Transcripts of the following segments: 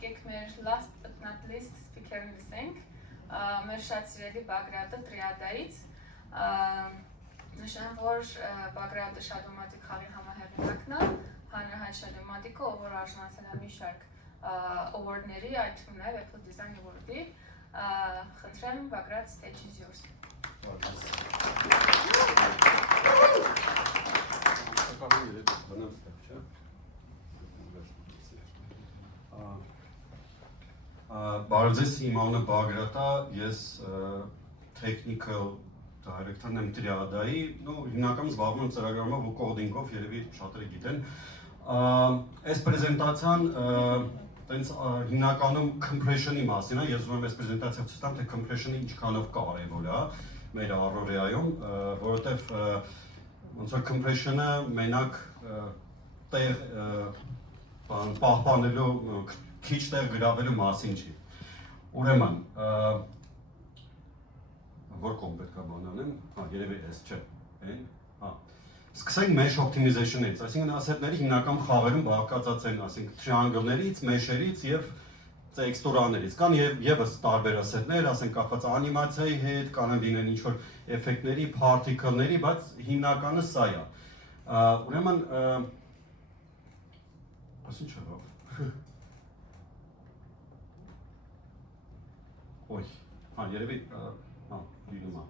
եկեք մեր last but not least speaker-ին լսենք, մեր շատ սիրելի Բագրատը Տրիադայից, նշեմ, որ Բագրատը Շադոմատիկ խաղի համահեղինակն է, հանրահայտ Շադոմատիկը, ով որ արժանացել է մի շարք award-ների, այդ թվում նաև Apple Design Award-ի, խնդրեմ Բագրատ, stage is yours. Բարև ձեզ, իմ անունը Բագրատ է, ես technical director-ն եմ Տրիադայի, հիմնականում զբաղվում եմ ծրագրարումով ու կոդինգով, երևի շատերը գիտեն։ Այս պրեզենտացիան հիմնականում compression-ի մասին է, ես ուզում եմ այս պրեզենտացիայով ցույց տամ, թե compression-ը ինչքանով կարևոր է մեր առօրյայում, որովհետև ոնց որ compression-ը մենակ տեղ պահպանելու քիչ տեղ գրավելու մասին չի։ Ուրեմն, որ կողմ պետք է բան անեմ, երևի էս չէ, Սկսենք mesh optimization-ից, այսինքն ասետների հիմնական խաղերում բաղկացած են, ասենք triangle-ներից, mesh-երից եւ տեքստուրաներից, կան եւս տարբեր ասետներ, ասենք կապված անիմացիայի հետ, կարող լինեն ինչ-որ էֆեկտների, particle-ների, բայց հիմնականը սա է։ Ուրեմն, ասին չեղավ։ Ոյ, երևի, լինում է։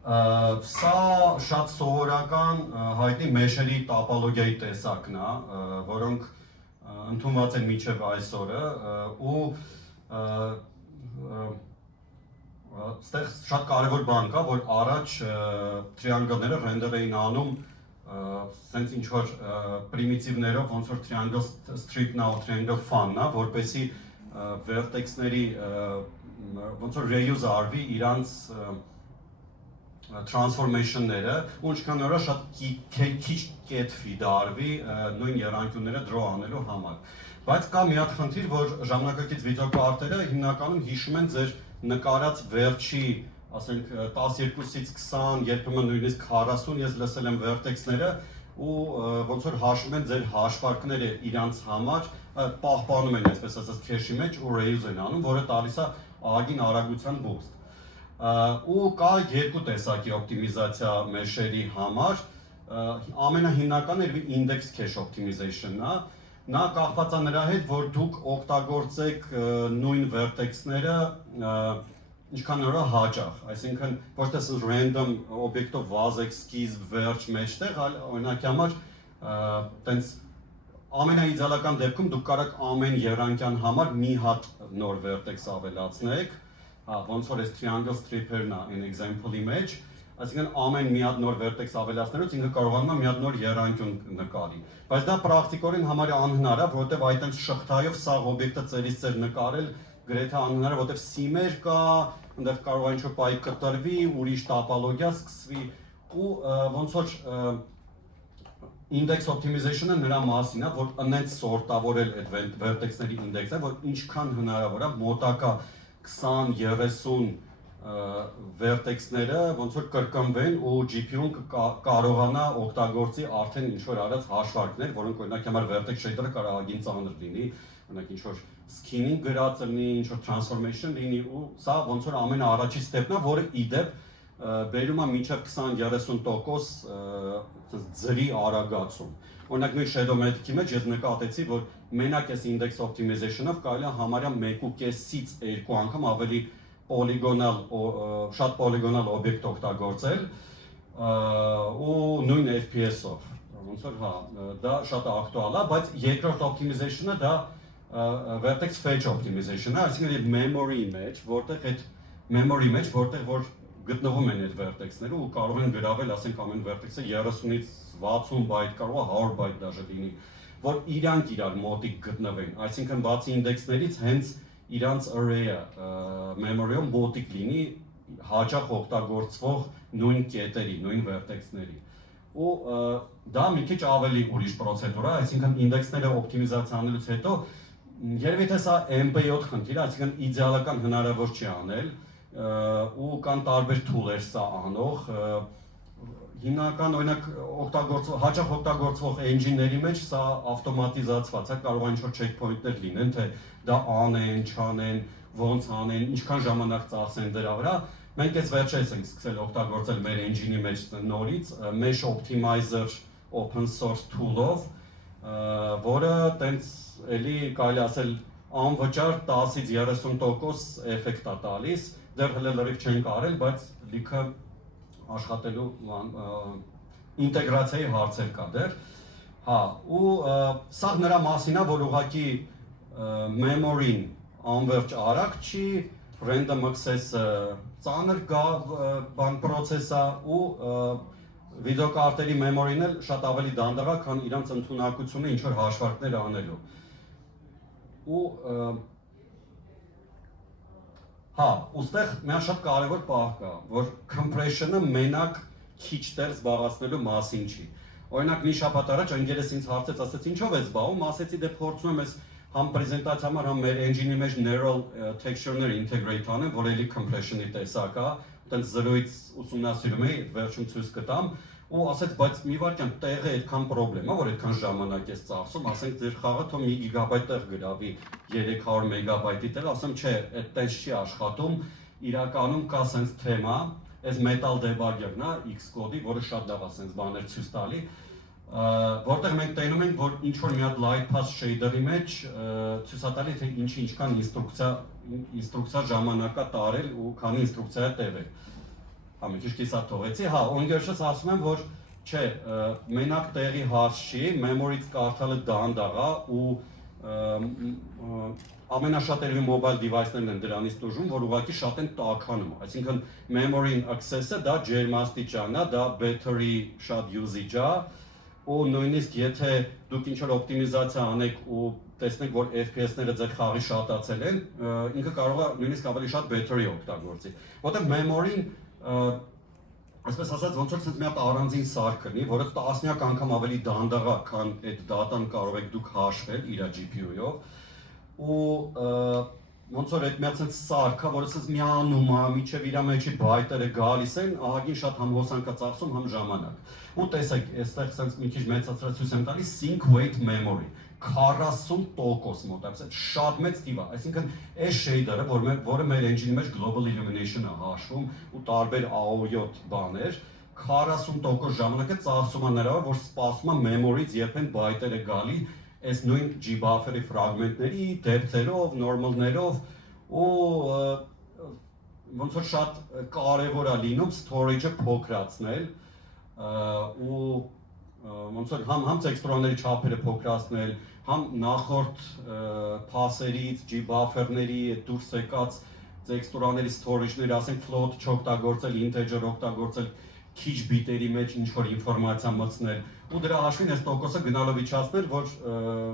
Սա շատ սովորական հայտնի մեշերի տոպոլոգիայի տեսակն է, որոնք ընդունված են մինչև այսօրը ու այստեղ շատ կարևոր բան կա, որ առաջ triangle-ները render էին անում սենց ինչ-որ պրիմիտիվներով, ոնց որ triangle strip-ն ու triangle fun-ն, որպեսզի vertex-ների ոնց որ reuse արվի իրանց transformation-ները, ու ինչքան նորա շատ քիչ կետվի դարվի նույն եռանկյունները draw անելու համար։ Բայց կա մի հատ խնդիր, որ ժամանակակից վիդեոկարտերը հիմնականում հիշում են ձեր նկարած վերջի, ասենք 12-ից 20, երբեմն նույնիսկ 40, ես լսել եմ vertex-ները ու ոնց որ հաշվում են ձեր հաշվարկները իրանց համար, պահպանում են այսպես ասած cache-ի մեջ ու reuse են անում, որը տալիս է ահագին արագության boost։ Ու կա երկու տեսակի օպտիմիզացիա մեշերի համար, ամենահիմնականը index cache optimization-ն է, նա կախված է նրա հետ, որ դուք օգտագործեք նույն vertex-ները ինչքան նորա հաճախ, այսինքն ոչ թե random օբյեկտով վազեք սկիզբ, վերջ, մեջտեղ, այլ օրինակի համար տենց ամենաիդեալական դեպքում դուք կարող եք ամեն եռանկյան համար մի հատ նոր vertex ավելացնեք, ոնց որ այս triangle strip-երն է in example-ի մեջ, այսինքն ամեն մի հատ նոր vertex ավելացնելուց ինքը կարողանում է մի հատ նոր եռանկյուն նկարի։ Բայց դա պրակտիկորեն համարյա անհնար է, որովհետև այդտենց շղթայով սաղ օբյեկտը ծերից ծեր նկարել գրեթե անհնար է, որովհետև սիմեր կա, այնտեղ կարող է ինչ-որ պայք կտրվի, ուրիշ տոպոլոգիա սկսվի ու ոնց որ index optimization-ը նրա մասին է, որ այնց սորտավորել այդ vertex-ների ինդեքսը, որ ինչքան հնարավոր է մոտակա 20-30 vertex-ները ոնց որ կրկնվեն ու GPU-ն կարողանա օգտագործի արդեն ինչ-որ արած հաշվարկներ, որոնք օրինակ համար vertex shader-ը կարող ագին ծանր լինի, օրինակ ինչ-որ skinning գրած լինի, ինչ-որ transformation լինի ու սա ոնց որ ամենաառաջի step-ն է, որը իդեպ բերում է մինչև 20-30% ձրի արագացում։ Օրինակ նույն Shadowmatic-ի մեջ ես նկատեցի, որ մենակ այս index optimization-ով կարելի է համարյա 1.5-ից 2 անգամ ավելի շատ polygonal օբյեկտ օգտագործել ու նույն FPS-ով, ոնց որ դա շատ ակտուալ է, բայց երկրորդ optimization-ը դա vertex fetch optimization-ը, այսինքն memory մեջ, որտեղ որ գտնվում են այդ vertex-ները ու կարող են գրավել, ասենք ամեն vertex-ը 30-ից 60 բայտ, կարող է 100 բայտ դաժե լինի, որ իրանք իրար մոտիկ գտնվեն, այսինքն բացի ինդեքսներից հենց իրանց array-ը memory-ում մոտիկ լինի հաճախ օգտագործվող նույն կետերի, նույն vertex-ների։ Ու դա մի քիչ ավելի ուրիշ պրոցեդուր է, այսինքն ինդեքսները օպտիմիզացիա անելուց հետո երևի թե սա MP7 խնդիր է, այսինքն իդեալական հնարավոր չի անել ու կան տարբեր tool-եր սա անող, հիմնական օրինակ հաճախ օգտագործվող engine-ների մեջ սա ավտոմատիզացված է, կարող է ինչ-որ checkpoint-ներ լինեն, թե դա անեն, չանեն, ոնց անեն, ինչքան ժամանակ ծախսեն դրա վրա։ Մենք այս վերջերս ենք սկսել օգտագործել մեր engine-ի մեջ նորից Mesh Optimizer open source tool-ով, որը տենց էլի կարելի ասել անվճար 10-ից 30% էֆեկտ է տալիս, դեռ հələ լրիվ չենք արել, բայց լիքը աշխատելու ինտեգրացիայի հարցեր կա դեռ։ Հա, ու սա նրա մասին է, որ ուղղակի memory-ն անverջ արագ չի, random access-ը ծանր բան process է ու վիդեոկարտերի memory-ն էլ շատ ավելի դանդաղ է, քան իրանց ընդունակությունը ինչ որ հաշվարկներ անելու։ Ու հա, ուստեղ միան շատ կարևոր պահ կա, որ compression-ը մենակ քիչ տեղ զբաղացնելու մասին չի։ Օրինակ մի շաբաթ առաջ ընկերս ինձ հարցեց, ասեց ինչով ես զբաղվում, ասեցի դե փորձում եմ ես համ պրեզենտացիա համար, համ մեր engine-ի մեջ neural texture-ներ integrate անեմ, որ էլի compression-ի տեսակ է, այտենց զրույց ուսումնասիրում էի, վերջում ցույց կտամ, ու ասեց, բայց մի վարքյան տեղը այդքան պրոբլեմ է, որ այդքան ժամանակ ես ծախսում, ասենք ձեր խաղը թող 1 գիգաբայթ տեղ գրավի 300 մեգաբայթի տեղ, ասեմ չէ, այդտենց չի աշխատում, իրականում կա սենց թեմա, այս metal debugger-ն է, Xcode-ի, որը շատ լավ է սենց բաներ ցույց տալի, որտեղ մենք տենում ենք, որ ինչ-որ մի հատ light path shader-ի մեջ ցույց է տալի, թե ինչի ինչքան ինստրուկցիա ժամանակ է տարել ու քանի ինստրուկցիա է տևել։ Հա, մի քիչ կիսատ թողեցի, հա, ընկերոջս ասում եմ, որ չէ, մենակ տեղի հարց չի, memory-ից կարդալը դանդաղ է ու ամենաշատերևի mobile device-ներն են դրանից տուժում, որ ուղղակի շատ են տաքանում, այսինքն memory access-ը դա ջերմաստիճան է, դա battery շատ usage է, ու նույնիսկ եթե դուք ինչ-որ օպտիմիզացիա անեք ու տեսնեք, որ FPS-ները ձեր խաղի շատացել են, ինքը կարող է նույնիսկ ավելի շատ battery օգտագործի, որտեղ memory-ն այսպես ասած ոնց որ մի հատ առանձին սարք կլինի, որը տասնյակ անգամ ավելի դանդաղ է, քան այդ դատան կարող եք դուք հաշվել իր GPU-ով ու ոնց որ այդ մի հատ սարք է, որը ասես միանում է, միջև իր մեջի բայտերը գալիս են, ահագին շատ համ հոսանք է ծախսում, համ ժամանակ։ Ու տեսեք, այստեղ sense մի քիչ մեծացրած ցույց եմ տալիս sync weight memory 40% մոտ, շատ մեծ թիվ է, այսինքն այս shader-ը, որը մեր engine-ի մեջ global illumination-ը հաշվում ու տարբեր AO7 բաներ, 40% ժամանակը ծախսում է նրա, որ սպասում է memory-ից երբեն բայտերը գալի այս նույն G-buffer-ի ֆրագմենտների, դեպթերով, նորմալներով ու ոնց որ շատ կարևոր է լինում storage-ը փոքրացնել ու ոնց որ համ տեքստուրաների չափերը փոքրացնել, համ նախորդ փասերից, G-buffer-ների, դուրս եկած տեքստուրաների storage-ների, ասենք float չօգտագործել, integer օգտագործել, քիչ բիտերի մեջ ինչ-որ ինֆորմացիա մտցնել ու դրա հաշվին այս տոկոսը գնալով իջացնել, որ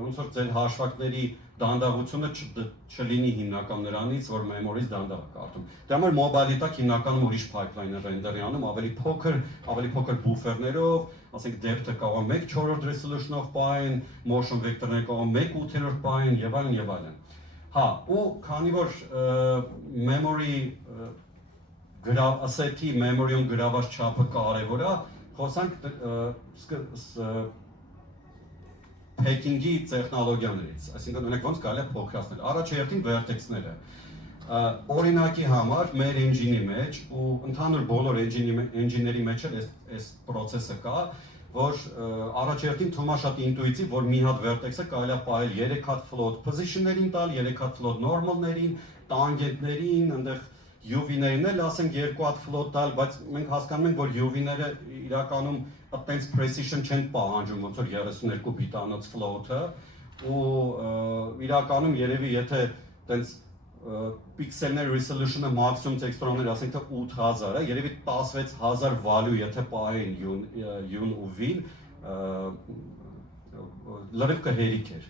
ոնց որ ձեր հաշվարկների դանդաղությունը չլինի հիմնական նրանից, որ memory-ից դանդաղ է կարդում։ Դրա համար mobile-ի տակ հիմնականում ուրիշ pipeline-ը render-ի անում, ավելի փոքր buffer-ներով, ասենք depth-ը կարող է 1/4 resolution-ով պահեն, motion vector-ները կարող է 1/8 պահեն եւ այլն եւ այլն։ Հա, ու քանի որ memory ասეთი memory-ում գրաված չափը կարևոր է, խոսանք packing-ի տեխնոլոգիաներից, այսինքն ունենք ոնց կարելի է փոքրացնել։ Առաջերտին vertex-ները։ Օրինակի համար մեր engine-ի մեջ ու ընդհանուր բոլոր engine-ների մեջ էլ այս process-ը կա, որ առաջերտին թվում է շատ ինտուիտիվ, որ մի հատ vertex-ը կարելի է պահել 3 հատ float position-ներին տալ, 3 հատ float normal-ներին, tangent-ներին, այնտեղ UV-ներին էլ ասենք 2 հատ float տալ, բայց մենք հասկանում ենք, որ UV-ները իրականում այտենց precision չեն պահանջում, ոնց որ 32 բիտանոց float-ը, ու իրականում երևի եթե այտենց pixel-ների resolution-ը maximum տեքստուրաներ ասենք թե 8000 է, երևի 16000 value եթե պահեն U-ն ու V-ն, լրիվ կհերիք էր։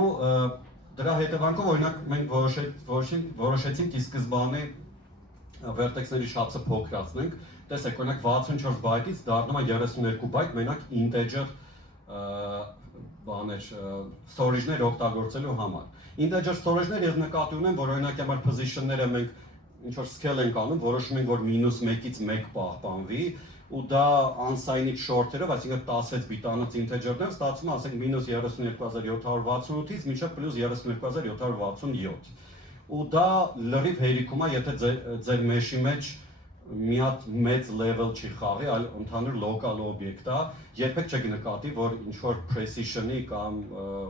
Ու դրա հետևանքով օրինակ մենք որոշեցինք ի սկզբանե vertex-ների շատը փոքրացնենք, տեսեք, օրինակ 64 բայթից դառնում է 32 բայթ մենակ integer storage-ներ օգտագործելու համար։ Integer storage-ներ ես նկատի ունեմ, որ օրինակ համար position-ները մենք ինչ-որ scale ենք անում, որոշում ենք, որ -1-ից 1 պահպանվի, ու դա unsigned short-երով, այսինքն 16 բիտանոց ինտեջերներ ստացվում է, ասենք -32768-ից մինչև +32767, ու դա լրիվ հերիքում է, եթե ձեր mesh-ի մեջ մի հատ մեծ level չի խաղի, այլ ընդհանուր local օբյեկտ է, երբեք չեք նկատի, որ ինչ-որ precision-ի կամ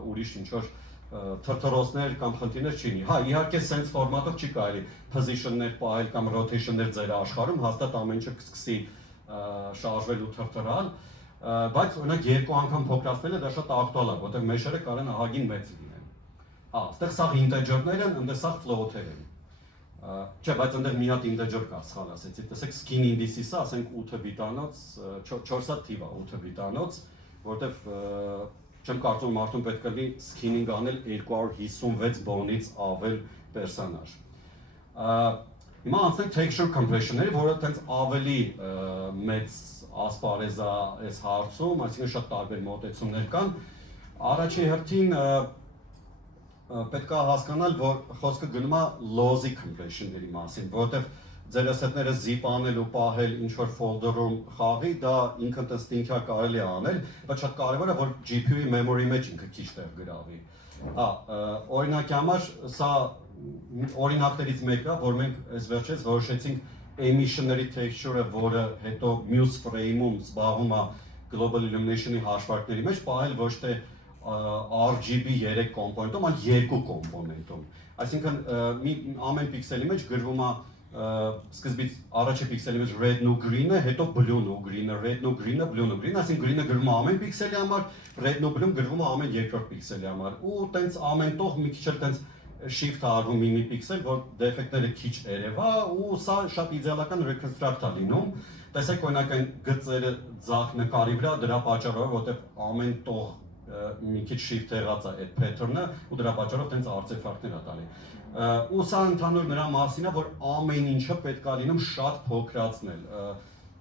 ուրիշ ինչ-որ թրթռոցներ կամ խնդիրներ չի լինի։ Հա, իհարկե sense ֆորմատով չի կարելի position-ներ պահել կամ rotation-ներ ձեր աշխարհում, հաստատ ամեն ինչը կսկսի շարժվել ու թրթռալ, բայց օրինակ երկու անգամ փոքրացնելը դա շատ ակտուալ է, որտեղ mesh-երը կարող են ահագին մեծ լինեն։ Հա, այստեղ սաղ integer-ներ են, այնտեղ սաղ float-եր են։ Չէ, բայց այնտեղ մի հատ integer կա, սխալ ասեցի։ Տեսեք skin indices-ը, ասենք 8 բիտանոց, 4 հատ թիվ է 8 բիտանոց, որտեղ չեմ կարծում մարդուն պետք է լինի skinning անել 256 բոնից ավել պերսոնաժ։ Հիմա անցնենք texture compression-ների, որը տենց ավելի մեծ ասպարեզ է այս հարցում, այսինքն շատ տարբեր մոտեցումներ կան։ Առաջի հերթին պետք է հասկանալ, որ խոսքը գնում է lossy compression-ների մասին, որովհետև ձեր ասետները zip անել ու պահել ինչ-որ folder-ում խաղի, դա ինքն տստինքյա կարելի է անել, բայց շատ կարևոր է, որ GPU-ի memory մեջ ինքը քիչ տեղ գրավի։ Օրինակի համար, սա օրինակներից մեկը, որ մենք այս վերջերս որոշեցինք emission-ների texture-ը, որը հետո մյուս frame-ում զբաղվում է global illumination-ի հաշվարկների մեջ, պահել ոչ թե RGB 3 կոմպոնենտում, այլ 2 կոմպոնենտում։ Այսինքն ամեն պիքսելի մեջ գրվում է սկզբից առաջի պիքսելի մեջ red-ն ու green-ը, հետո blue-ն ու green-ը, red-ն ու green-ը, blue-ն ու green-ը, այսինքն green-ը գրվում է ամեն պիքսելի համար, red-ն ու blue-ն գրվում է ամեն երկրորդ պիքսելի համար։ Ու տենց ամեն տող մի քիչ էլ տենց shift արվում մի պիքսել, որ դեֆեկտները քիչ երևա, ու սա շատ իդեալական reconstruct է լինում։ Տեսեք օրինակ այն գծերը ձախ նկարի վրա, դրա պատճառով, որտեղ ամեն տող մի քիչ shift եղած է այդ pattern-ը, ու դրա պատճառով տենց artifact-ներ է տալի։ Ու սա ընդհանուր նրա մասին է, որ ամեն ինչը պետք է լինում շատ փոքրացնել։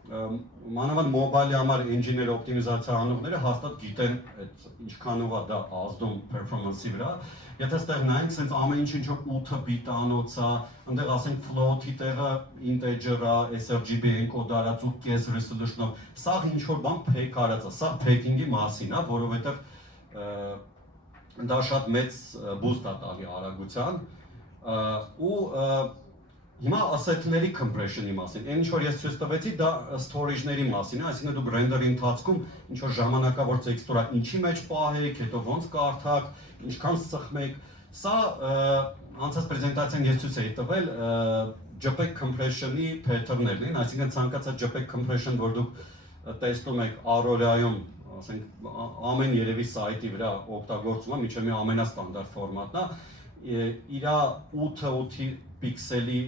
Մանավանդ mobile-ի համար engine-ների օպտիմիզացիա անողները հաստատ գիտեն ինչքանով է դա ազդում performance-ի վրա։ Եթե ստեղ նայենք, սենց ամեն ինչ ինչ-որ 8 բիտանոց է, այնտեղ ասենք float-ի տեղը integer է, sRGB encode արած ու կես resolution-ով, սաղ ինչ-որ բան փեք արած է, սաղ փեքինգի մասին է, որովհետև դա շատ մեծ boost է տալի արագության, ու հիմա asset-ների compression-ի մասին, այն ինչ-որ ես ցույց տվեցի, դա storage-ների մասին է, այսինքն դուք render-ի ընթացքում ինչ-որ ժամանակավոր տեքստուրա ինչի մեջ պահեք, հետո ոնց կարդաք, ինչքան սխմեք, սա անցած պրեզենտացիան ես ցույց էի տվել JPEG compression-ի pattern-ներն են, այսինքն ցանկացած JPEG compression, որ դուք տեսնում եք Aurora-ում, ասենք ամեն երևի սայթի վրա օգտագործվում է, միջև մի ամենաստանդարտ ֆորմատն է, իր 8 պիքսելի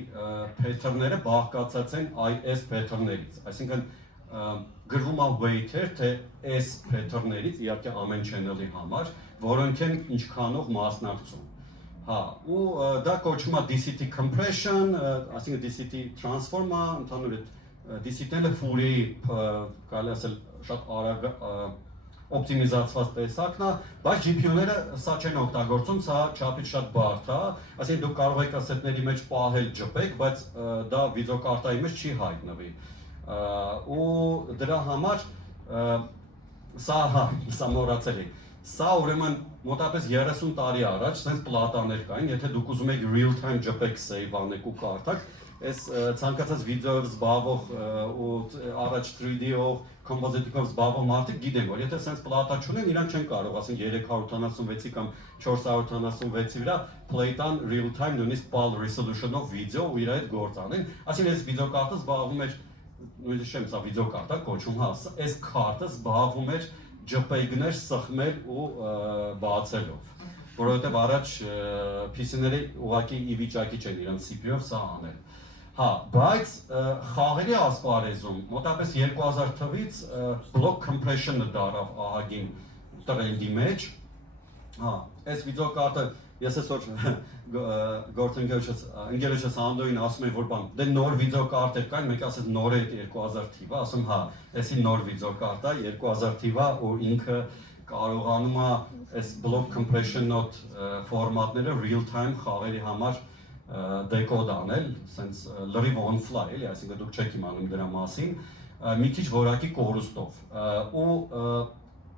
pattern-ները բաղկացած են IS pattern-ներից, այսինքն գրվում է weight-եր, թե S pattern-ներից, իհարկե ամեն channel-ի համար, որոնք են ինչքանով մասնակցում։ Հա, ու դա կոչվում է DCT compression, այսինքն DCT transform-ը, ընդհանուր DCT-ը Fourier-ի, կարելի ասել, շատ արագ օպտիմիզացված տեսակն է, բայց GPU-ները սա չեն օգտագործում, սա չափից շատ բարդ է, այսինքն դուք կարող եք ասետների մեջ պահել JPEG, բայց դա վիդեոկարտայի մեջ չի հայտնվի։ Ու դրա համար սա մոռացել էի։ Սա ուրեմն մոտավորապես 30 տարի առաջ սենց պլատաներ կային, եթե դուք ուզում եք real time JPEG save անեք ու կարդաք, այս ցանկացած վիդեոյով զբաղվող ու առաջ 3D-ով, compositing-ով զբաղվող մարդիկ գիտեն, որ եթե սենց պլատա չունեն, իրանք չեն կարող, ասենք 386-ի կամ 486-ի վրա play-տան real time նույնիսկ PAL resolution-ով վիդեո ու իր հետ գործ անեն, այսինքն այս վիդեոկարտը զբաղվում էր, նույնիսկ չեմ սա վիդեոկարտա կոչվում, հա, այս քարտը զբաղվում էր JPEG-ներ սխմել ու բացելով, որովհետև առաջ PC-ները ուղղակի ի վիճակի չեն իրենց CPU-ով սա անել։ Հա, բայց խաղերի ասպարեզում մոտավորապես 2000 թվականից block compression-ը դարավ ահագին տրենդի մեջ։ Հա, այս վիդեոկարտը ես այսօր գործընկերոջս Անդոյին ասում եմ, որ բան, դե նոր վիդեոկարտեր կային, մեկ ասեց նոր է 2000 թիվը, ասում հա, էսի նոր վիդեոկարտ է, 2000 թիվը, ու ինքը կարողանում է այս block compression-ով ֆորմատները real time խաղերի համար դեկոդ անել, սենց լրիվ on fly, էլի, այսինքն դուք չեք իմանում դրա մասին, մի քիչ որակի կորուստով ու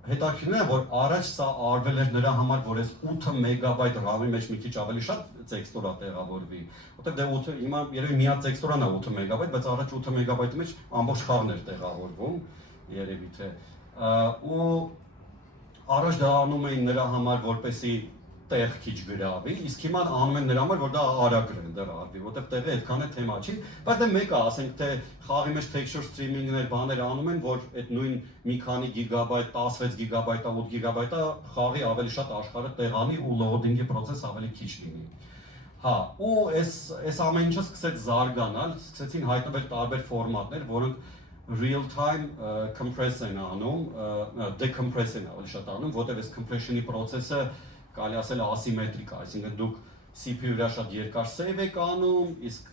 հետաքրքիրն է որ առաջ սա արվել էր նրա համար որ այս 8 մեգաբայթ RAM-ի մեջ մի քիչ ավելի շատ տեքստուրա տեղավորվի որտեղ դե 8 հիմա երևի միած տեքստուրան է 8 մեգաբայթ բայց առաջ 8 մեգաբայթի մեջ ամբողջ խաղն էր տեղավորվում երևի թե ու առաջ դա անում էին նրա համար որպեսի տեղ քիչ գրավի, իսկ հիմա անում են նրա համար, որ դա արագ ռենդեր արվի, որտեղ տեղը այդքան է թեմա չի, բայց դե մեկը ասենք թե խաղի մեջ texture streaming-ներ բաներ անում են, որ այդ նույն մի քանի գիգաբայթ, 16 գիգաբայթ, 8 գիգաբայթ խաղի ավելի շատ աշխարհը տեղանի ու loading-ի process ավելի քիչ լինի։ Հա, ու այս ամեն ինչը սկսեց զարգանալ, սկսեցին հայտնվել տարբեր ֆորմատներ, որոնք real time compress են անում, decompress են ավելի շատ անում, որտեղ այս compression-ի process-ը կարելի ասել ասիմետրիկ է, այսինքն դուք CPU-ի վրա շատ երկար save եք անում, իսկ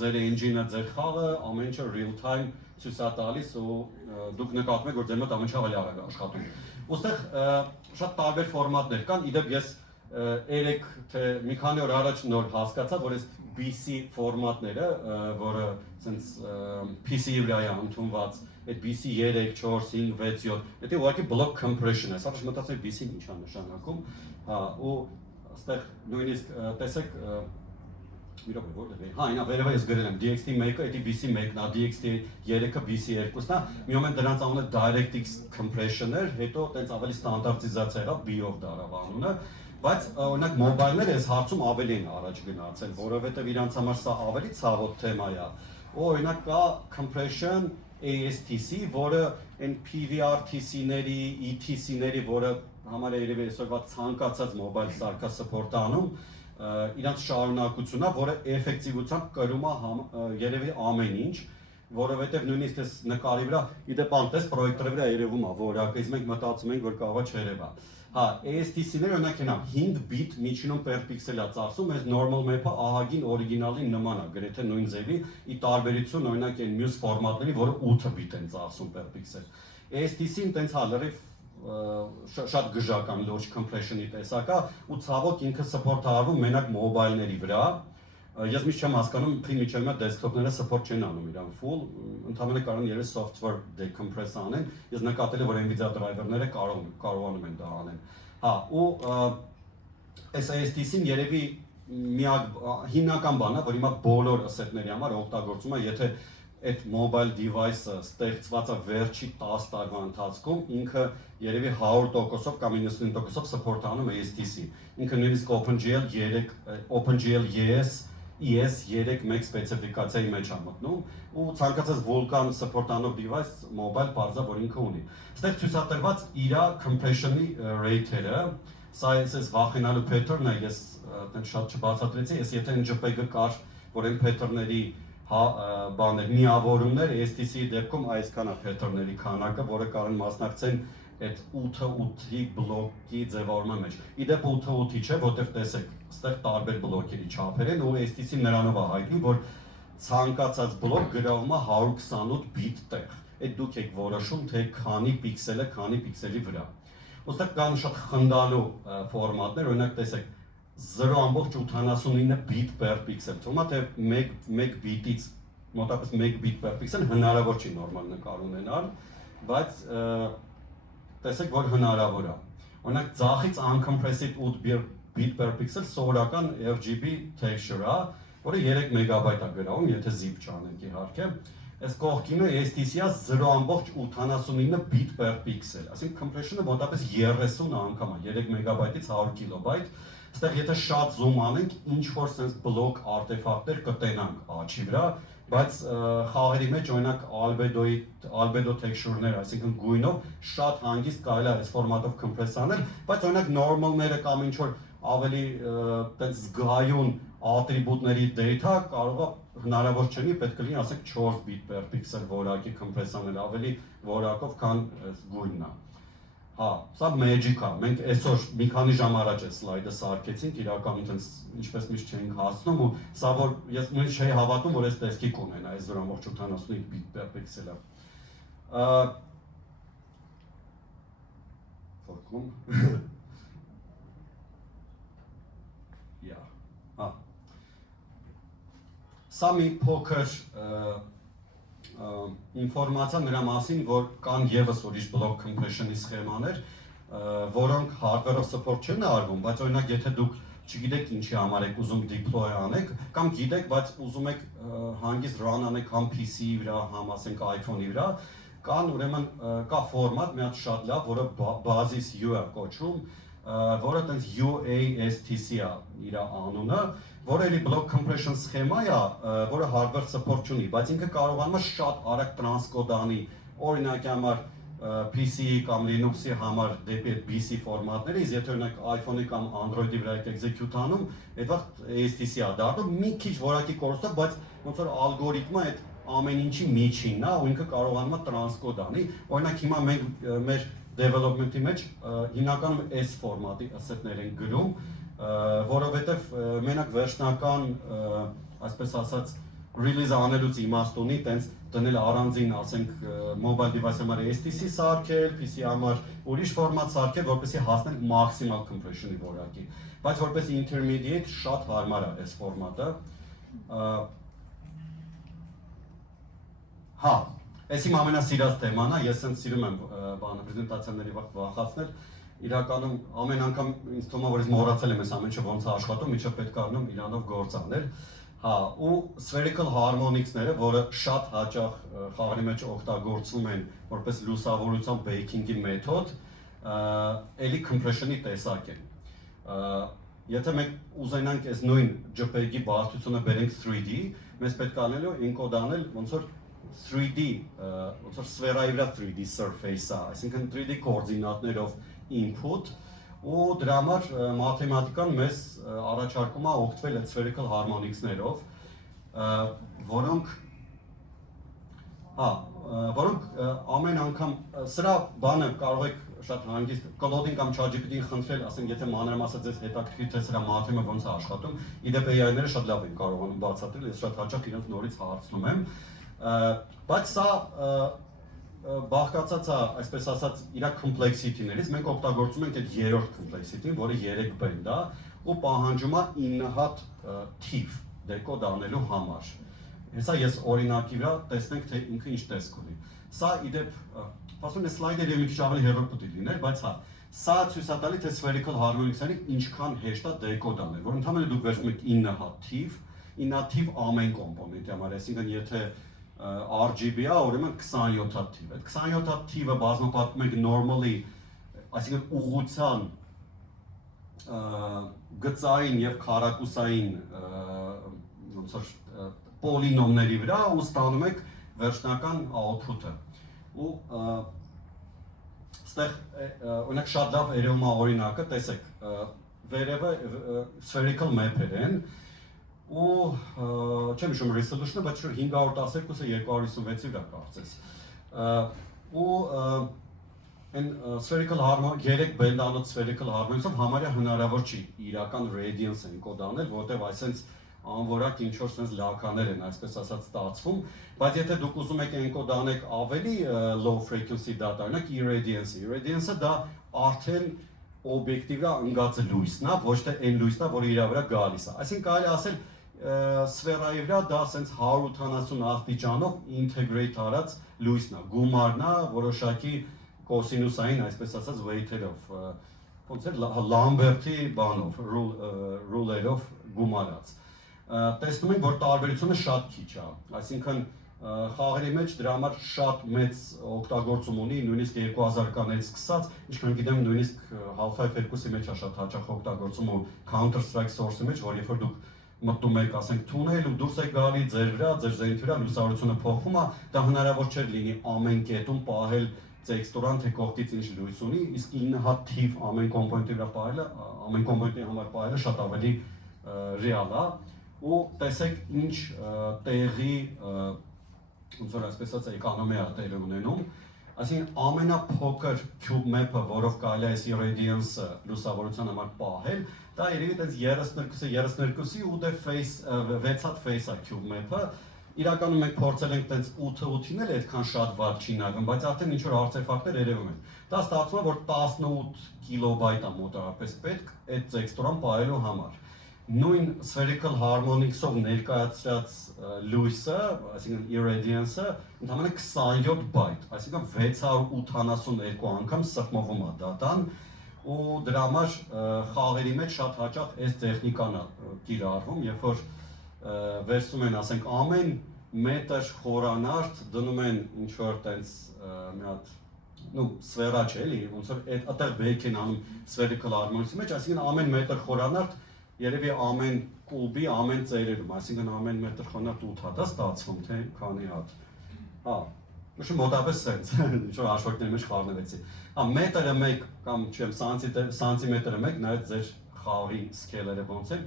ձեր engine-ը, ձեր խաղը ամեն ինչը real time ցույց է տալիս ու դուք նկատում եք, որ ձեր մոտ ամեն ինչ ավելի արագ է աշխատում։ Ոստեղ շատ տարբեր ֆորմատներ կան, իդեպ ես երեք թե մի քանի օր առաջ նոր հասկացա, որ այս BC ֆորմատները, որը sense PC-ի վրա է ընդունված, այդ BC 3, 4, 5, 6, 7, դա ուղղակի block compression է, սա մտածել BC-ն ինչ է նշանակում, ու այստեղ նույնիսկ տեսեք մի րոպե որտեղ է։ Հա, այնա վերևը ես գրել եմ DXT1-ը, դա BC1-ն է, DXT3-ը BC2-ն է։ Մի moment դրանց անունը DirectX compression էր, հետո տենց ավելի ստանդարտիզացիա եղավ, B-ով դարավ անունը, բայց օրինակ մոբայլները այս հարցում ավելի են առաջ գնացել, որովհետև իրանց համար սա ավելի ցավոտ թեմա է։ Ու օրինակ կա compression ASTC, որը այն PVR-TC-ների, ETC-ների, որը համար է երևի այսօրվա ցանկացած մոբայլ սարքա support անում, իրանց շարունակությունն է, որը էֆեկտիվությամբ կրում է երևի ամեն ինչ, որովհետև նույնիսկ այս նկարի վրա, իդեպ անտես պրոյեկտորի վրա երևում է որակը, իսկ մենք մտածում ենք, որ կարող է չերևա։ Հա, ASTC-ները օրինակ են 5 բիտ միջինում per pixel է ծախսում, այս normal map-ը ահագին օրիգինալին նման է, գրեթե նույն ձևի, ի տարբերություն օրինակ այն մյուս ֆորմատների, որը 8 բիտ են ծախսում per pixel։ ASTC-ն տենց հա լրիվ շատ գժական լոջ compression-ի տեսակ է ու ցավոք ինքը support արվում մենակ մոբայլների վրա։ Ես միշտ չեմ հասկանում, թե միջև հիմա դեսքթոփները support չեն անում իրան full, ընդհանրապես կարող են երես software decompress անեն, ես նկատել եմ, որ Nvidia driver-ները կարողանում են դա անեն։ Հա, ու այս ASTC-ն երևի միակ հիմնական բանն է, որ հիմա բոլոր asset-ների համար օգտագործում է, եթե այդ mobile device-ը ստեղծված է վերջի 10 տարվա ընթացքում, ինքը երևի 100%-ով կամ 99%-ով support անում ASTC։ Ինքը նույնիսկ OpenGL ES3 մեկ սպეციფიკացիայի մեջ է մտնում ու ցանկացած Vulkan support անող device mobile բարձա որ ինքը ունի։ Այստեղ ցույցատրված իր compression-ի rate-երը, սա էս վախենալու pattern-ը ես այդպես շատ չբացատրեցի, ես եթե JPEG-ը կար, որ այն pattern-ների բաներ միավորումներ ASTC-ի դեպքում այսքան է pattern-ների քանակը, որը կարող են մասնակցեն այդ 8-8-ի բլոկի ձևավորման մեջ։ Իդեպ 8-8-ի չէ, որտեղ տեսեք, այստեղ տարբեր բլոկերի չափեր են ու ASTC-ն նրանով է հայտնի, որ ցանկացած բլոկ գրավում է 128 բիտ տեղ։ Այդ դուք եք որոշում, թե քանի պիքսելը քանի պիքսելի վրա։ Ոստեղ կան շատ խնդալու ֆորմատներ, օրինակ տեսեք 0.89 բիտ per pixel, թվում է թե 1 բիտից մոտավորապես 1 բիտ per pixel հնարավոր չի նորմալ նկար ունենալ, բայց տեսեք, որ հնարավոր է։ Օրինակ ձախից uncompressed 8 bit per pixel սովորական RGB texture է, որը 3 մեգաբայթ է գրավում, եթե zip չանենք իհարկե։ Այս կողքինը ASTC-ը 0.89 bit per pixel, այսինքն compression-ը մոտավորապես 30 անգամ է, 3 մեգաբայթից 100 կիլոբայթ։ Այստեղ եթե շատ zoom անենք, ինչ որ sense block artifact-ներ կտենանք աչի վրա, բայց խաղերի մեջ օրինակ albedo texture-ներ, այսինքն գույնով շատ հանգիստ կարելի է այս ֆորմատով compress անել, բայց օրինակ normal-ները կամ ինչ որ ավելի այդպես զգայուն ատրիբուտների data կարող է հնարավոր չլինի, պետք է լինի ասենք 4 bit per pixel որակի compress անել, ավելի որակով, քան գույնն է։ Հա, սա magic է։ Մենք այսօր մի քանի ժամ առաջ այս սլայդը սարքեցինք, իրականում այնպես ինչպես միշտ չենք հասնում ու սա որ ես նույնիսկ չէի հավատում, որ այս տեսքի կունենա այս 0.85 bit per pixel-ը։ Ֆորքում։ Սա մի փոքր ինֆորմացիա նրա մասին, որ կան եւս ուրիշ block compression-ի սխեմաներ, որոնք hardware-ով support չեն արվում, բայց օրինակ եթե դուք չգիտեք ինչի համար եք ուզում deploy անեք, կամ գիտեք, բայց ուզում եք հանգիստ run անեք համ PC-ի վրա, համ ասենք iPhone-ի վրա, կան ուրեմն կա ֆորմատ մի հատ շատ լավ, որը Basis U է կոչվում, որը տենց UASTC է իր անունը, որը էլի block compression սխեմա է, որը hardware support չունի, բայց ինքը կարողանում է շատ արագ տրանսկոդ անի, օրինակի համար PC-ի կամ Linux-ի համար դեպի այդ BC ֆորմատները, իսկ եթե օրինակ iPhone-ի կամ Android-ի վրա եք execute անում, այդ վաղ ASTC-ը դառնում, մի քիչ որակի կորստով, բայց ոնց որ ալգորիթմը այդ ամեն ինչի միջինն է, ու ինքը կարողանում է տրանսկոդ անի, օրինակ հիմա մենք մեր development-ի մեջ հիմնականում S ֆորմատի ասետներ են գրում, որովհետև մենակ վերջնական, այսպես ասած, release անելուց իմաստ ունի, տենց դնել առանձին, ասենք, mobile device համար STC սարքել, PC համար ուրիշ ֆորմատ սարքել, որպեսզի հասնել maximal compression-ի որակի, բայց որպես intermediate շատ հարմար է այս ֆորմատը։ Հա, այս իմ ամենասիրած թեման է, ես հենց սիրում եմ բանը պրեզենտացիաների վաղ վախացնել, իրականում ամեն անգամ ինձ թվում է, որ ես մոռացել եմ այս ամեն ինչը ոնց է աշխատում, ինչը պետք է առնում իրանով գործ անել։ Հա, ու spherical harmonics-ները, որը շատ հաճախ խաղերի մեջ օգտագործվում են որպես լուսավորության baking-ի մեթոդ, էլի compression-ի տեսակ են։ Եթե մենք ուզենանք այս նույն JPEG-ի բարդությունը բերենք 3D, մեզ պետք է անելու encode անել ոնց որ 3D, ոնց որ սֆերայի վրա 3D surface-ը, այսինքն 3D կոորդինատներով input, ու դրա համար մաթեմատիկան մեզ առաջարկում է օգտվել այդ spherical harmonics-ներով, որոնք ամեն անգամ սրա բանը կարող եք շատ հանգիստ Claude-ին կամ ChatGPT-ին խնդրել, ասենք եթե մանրամասը ձեզ հետաքրքիր թե սրա մաթեմը ոնց է աշխատում, իդեպ AI-ները շատ լավ են կարողանում բացատրել, ես շատ հաճախ իրենց նորից հարցնում եմ, բայց սա բաղկացած է, այսպես ասած, իր complexity-ներից, մենք օգտագործում ենք այդ երրորդ complexity-ին, որը 3 band է, ու պահանջում է 9 հատ թիվ դեկոդ անելու համար։ Հեսա ես օրինակի վրա տեսնենք, թե ինքը ինչ տեսք ունի։ Սա իդեպ, ասում եմ, սլայդերը մի քիչ ավելի հեռու պետք է լիներ, բայց հա, սա ցույց է տալի, թե spherical harmonics-ների ինչքան հեշտ է դեկոդ անել, որ ընդհանրապես դուք վերցնում եք 9 հատ թիվ, 9 թիվ ամեն կոմպոնենտի համար, այսինքն եթե RGB է, ուրեմն 27 հատ թիվ է։ Այդ 27 հատ թիվը բազմապատկում ենք normally, այսինքն ուղղության գծային եւ քառակուսային ոնց որ պոլինոմների վրա ու ստանում եք վերջնական output-ը։ Ու այստեղ օրինակ շատ լավ երևում է օրինակը, տեսեք, վերևը spherical map-եր են ու չեմ հիշում resolution-ը, բայց 512-ը 256-ի վրա կարծես։ Ու այն spherical harmonics, 3 բենդանոց spherical harmonics-ով համարյա հնարավոր չի իրական radiance encode անել, որտեղ այսենց անորակ ինչ-որ sense լականեր են, այսպես ասած, ստացվում, բայց եթե դուք ուզում եք encode անեք ավելի low frequency data, օրինակ irradiance-ը դա արդեն օբյեկտիվը ընկած լույսն է, ոչ թե այն լույսն է, որը իր վրա գալիս է։ Այսինքն կարելի ասել սֆերայի վրա դա sense 180 աստիճանով integrate արած լույսն է, գումարն է, որոշակի կոսինուսային, այսպես ասած, weight-երով, ոնց է Լամբերտի բանով, ռուլերով գումարած։ Տեսնում ենք, որ տարբերությունը շատ քիչ է, այսինքն խաղերի մեջ դրա համար շատ մեծ օգտագործում ունի, նույնիսկ 2000-ականներից սկսած, ինչքան գիտեմ, նույնիսկ Half-Life 2-ի մեջ է շատ հաճախ օգտագործում ու Counter-Strike Source-ի մեջ, որ երբ որ դուք մտնում եք, ասենք, թունել ու դուրս եք գալի ձեր վրա, ձեր զենքի վրա լուսավորությունը փոխվում է, դա հնարավոր չէր լինի ամեն կետում պահել տեքստուրան, թե կողքից ինչ լույս ունի, իսկ 9 հատ թիվ ամեն կոմպոնենտի վրա պահելը, ամեն կոմպոնենտի համար պահելը շատ ավելի ռեալ է, ու տեսեք ինչ տեղի, ոնց որ այսպես ասած, էկոնոմիա տեղի ունենում, այսինքն ամենափոքր cube map-ը, որով կարելի է այս irradiance-ը լուսավորության համար պահել, դա երևի այդպես 32-ի ու դե 6 հատ face-ա cube map-ը, իրականում մենք փորձել ենք տենց 8-8-ին էլ այդքան շատ վատ չի նայվում, բայց արդեն ինչ-որ արտեֆակտներ երևում են։ Դա ստացվում է, որ 18 կիլոբայտ է մոտավորապես պետք այդ տեքստուրան պահելու համար։ նույն spherical harmonics-ով ներկայացրած լույսը, այսինքն irradiance-ը, ընդհանրապես 27 բայտ, այսինքն 682 անգամ սրմովում է դատան, ու դրա համար խաղերի մեջ շատ հաճախ այս տեխնիկան է կիրառվում, երբ որ վերցնում են, ասենք, ամեն մետր խորանարդ դնում են ինչ-որ տենց մի հատ սվերա չէ, էլի, ոնց որ այդտեղ բերք են անում spherical harmonics-ի մեջ, այսինքն ամեն մետր խորանարդ երևի ամեն կուբի ամեն ծերերում, այսինքն ամեն մետր խորանարդ 8 հատ է ստացվում, թե քանի հատ։ Հա, ուշ մոտավորապես սենց, ինչ-որ հաշվարկների մեջ խառնվեցի։ Հա, մետրը 1 կամ չեմ սանտիմետրը 1, նայած ձեր խաղի սկելերը ոնց են,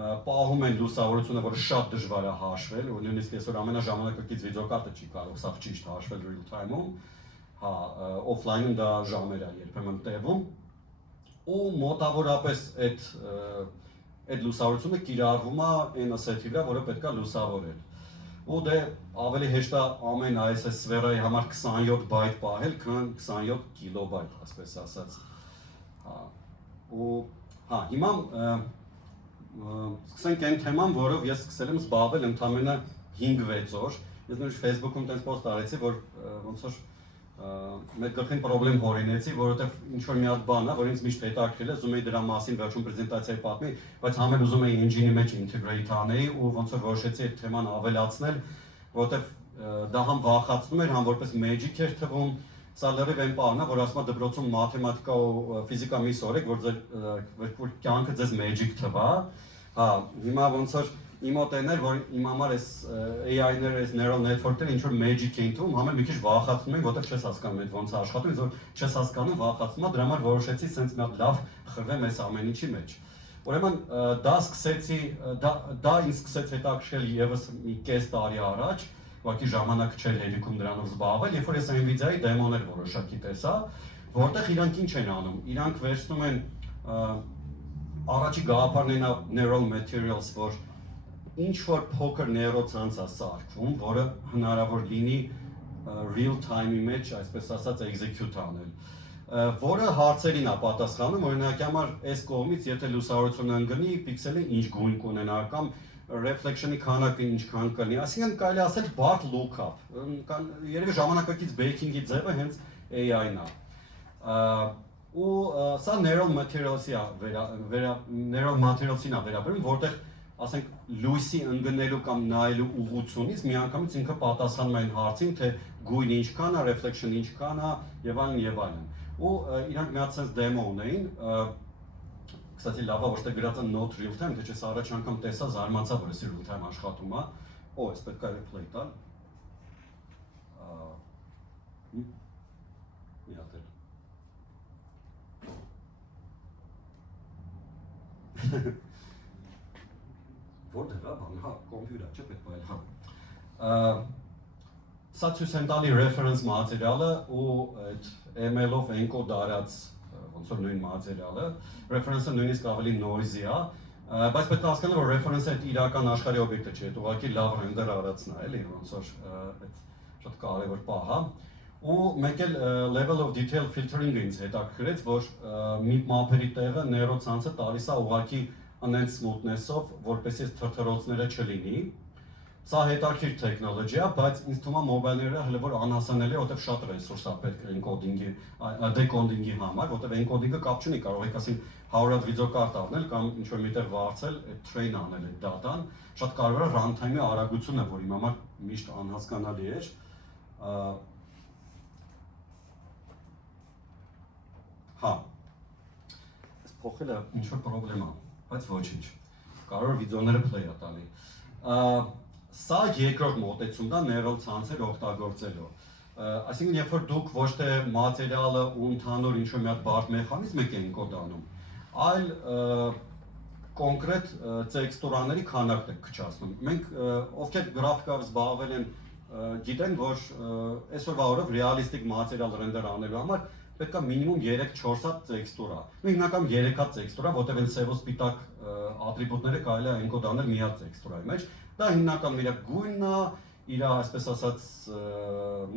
պահում են լուսավորությունը, որը շատ դժվար է հաշվել, ու նույնիսկ այսօր ամենաժամանակակից վիդեոկարտը չի կարող սա ճիշտ հաշվել real time-ում, հա, օֆլայնում դա ժամեր է երբեմն տևում, ու մոտավորապես այդ լուսավորությունը կիրառվում է այն ասեթի վրա, որը պետք է լուսավորել։ Ու դե ավելի հեշտ է ամեն այս սվերայի համար 27 բայտ պահել, քան 27 կիլոբայտ, այսպես ասած։ Հա, ու հա, հիմա սկսենք այն թեման, որով ես սկսել եմ զբաղվել ընդամենը 5-6 օր։ Ես նույնիսկ Facebook-ում տենց post արեցի, որ ոնց որ մեր գլխին պրոբլեմ հորինեցի, որովհետև ինչ-որ մի հատ բան է, որ ինձ միշտ հետաքրքրել է, ուզում էի դրա մասին վերջում պրեզենտացիայի պատմի, բայց համել ուզում էի engine-ի մեջ integrate անեի ու ոնց որ որոշեցի այդ թեման ավելացնել, որովհետև դա համ վախացնում էր, համ որպես magic էր թվում, սա լրիվ այն բանն է, որ ասում է դպրոցում մաթեմատիկա ու ֆիզիկա մի սորեք, որ կյանքը ձեզ magic թվա, հա, հիմա ոնց որ իմ մոտեներ, որ իմ համար այս AI-ները, այս neural network-ները ինչ որ magic էին թվում, համել մի քիչ վախացնում են, որտեղ չես հասկանում այդ ոնց է աշխատում, ինձ որ չես հասկանում, վախացնում է, դրա համար որոշեցի սենց մի հատ լավ խրվեմ այս ամեն ինչի մեջ։ Ուրեմն դա սկսեցի, դա ինձ սկսեց հետաքրքրել եւս մի կես տարի առաջ, ուղղակի ժամանակ չէր հերիքում դրանով զբաղվել, երբ որ ես NVIDIA-ի դեմոներ որոշակի տեսա, որտեղ իրանք ինչ են անում, իրանք վերցնում են առաջի գաղափարն է neural materials, որ ինչ որ փոքր նեյրոցանց է սարքվում, որը հնարավոր լինի real time-ի մեջ, այսպես ասած, execute անել, որը հարցերին է պատասխանում, օրինակ համար այս կողմից, եթե լուսավորությունը ընկնի, պիքսելը ինչ գույն կունենա կամ reflection-ի քանակը ինչքան կլինի, այսինքն կարելի ասել բարդ lookup, երևի ժամանակակից baking-ի ձևը հենց AI-ն է։ Ու սա neural materials-ին է վերաբերում, որտեղ ասենք լույսի ընկնելու կամ նայելու ուղղությունից միանգամից ինքը պատասխանում է այն հարցին, թե գույն ինչքան է, reflection ինչքան է եւ այլն եւ այլն։ Ու իրանք մի հատ sense demo ունեին, կստացի լավ է, ոչ թե գրած է not real time, թե չես առաջ անգամ տեսա, զարմացա, որ էս real time աշխատում է։ Օ, էս պետք է replay տալ։ Մի հատ էլ։ Որտեղ է բան, հա, կոմպյուտեր չէ, պետք է այլ, հա։ Սա ցույց են տալի reference մատերիալը ու այդ ML-ով encode արած ոնց որ նույն մատերիալը, reference-ը նույնիսկ ավելի noisy է, բայց պետք է հասկանալ, որ reference-ը այդ իրական աշխարհի օբյեկտը չէ, այդ ուղղակի լավ render արածն է, էլի, ոնց որ այդ շատ կարևոր պահ է։ Ու մեկ էլ level of detail filtering-ը ինձ հետաքրքրեց, որ մի մափերի տեղը նեյրոցանցը տալիս է ուղղակի անենց smoothness-ով, որպեսզի այս թրթռոցները չլինի։ Սա հետաքրքիր տեխնոլոգիա է, բայց ինձ թվում է մոբայլները հələ որ անհասանելի է, որտեղ շատ ռեսուրս է պետք encoding-ի, decoding-ի համար, որտեղ encoding-ը կապ չունի, կարող եք ասին 100 հատ վիդեոկարտ առնել կամ ինչ-որ միտեղ վարձել, այդ train անել այդ data-ն, շատ կարևոր է runtime-ի արագությունը, որ իմ համար միշտ անհասկանալի էր։ Հա։ Այս փոխելը ինչ-որ պրոբլեմ է, բայց ոչինչ։ Կարող է վիդեոները play-ա տալի։ Սա երկրորդ մոտեցումն է neural ցանցեր օգտագործելու։ Այսինքն, երբ որ դուք ոչ թե մատերիալը ու ընդհանուր ինչ-որ մի հատ բարդ մեխանիզմ եք encode անում, այլ կոնկրետ տեքստուրաների քանակն եք քչացնում։ Մենք ովքեր գրաֆիկայով զբաղվել են, գիտեն, որ այսօրվա օրով ռեալիստիկ մատերիալ ռենդեր անելու համար պետք է մինիմում 3-4 հատ տեքստուրա։ Հիմնականում 3 հատ տեքստուրա, որտեղ այն սև ու սպիտակ ատրիբուտները կարելի է encode անել մի հատ տեքստուրայի մեջ։ Դա հիմնականում իր գույնն է, իր այսպես ասած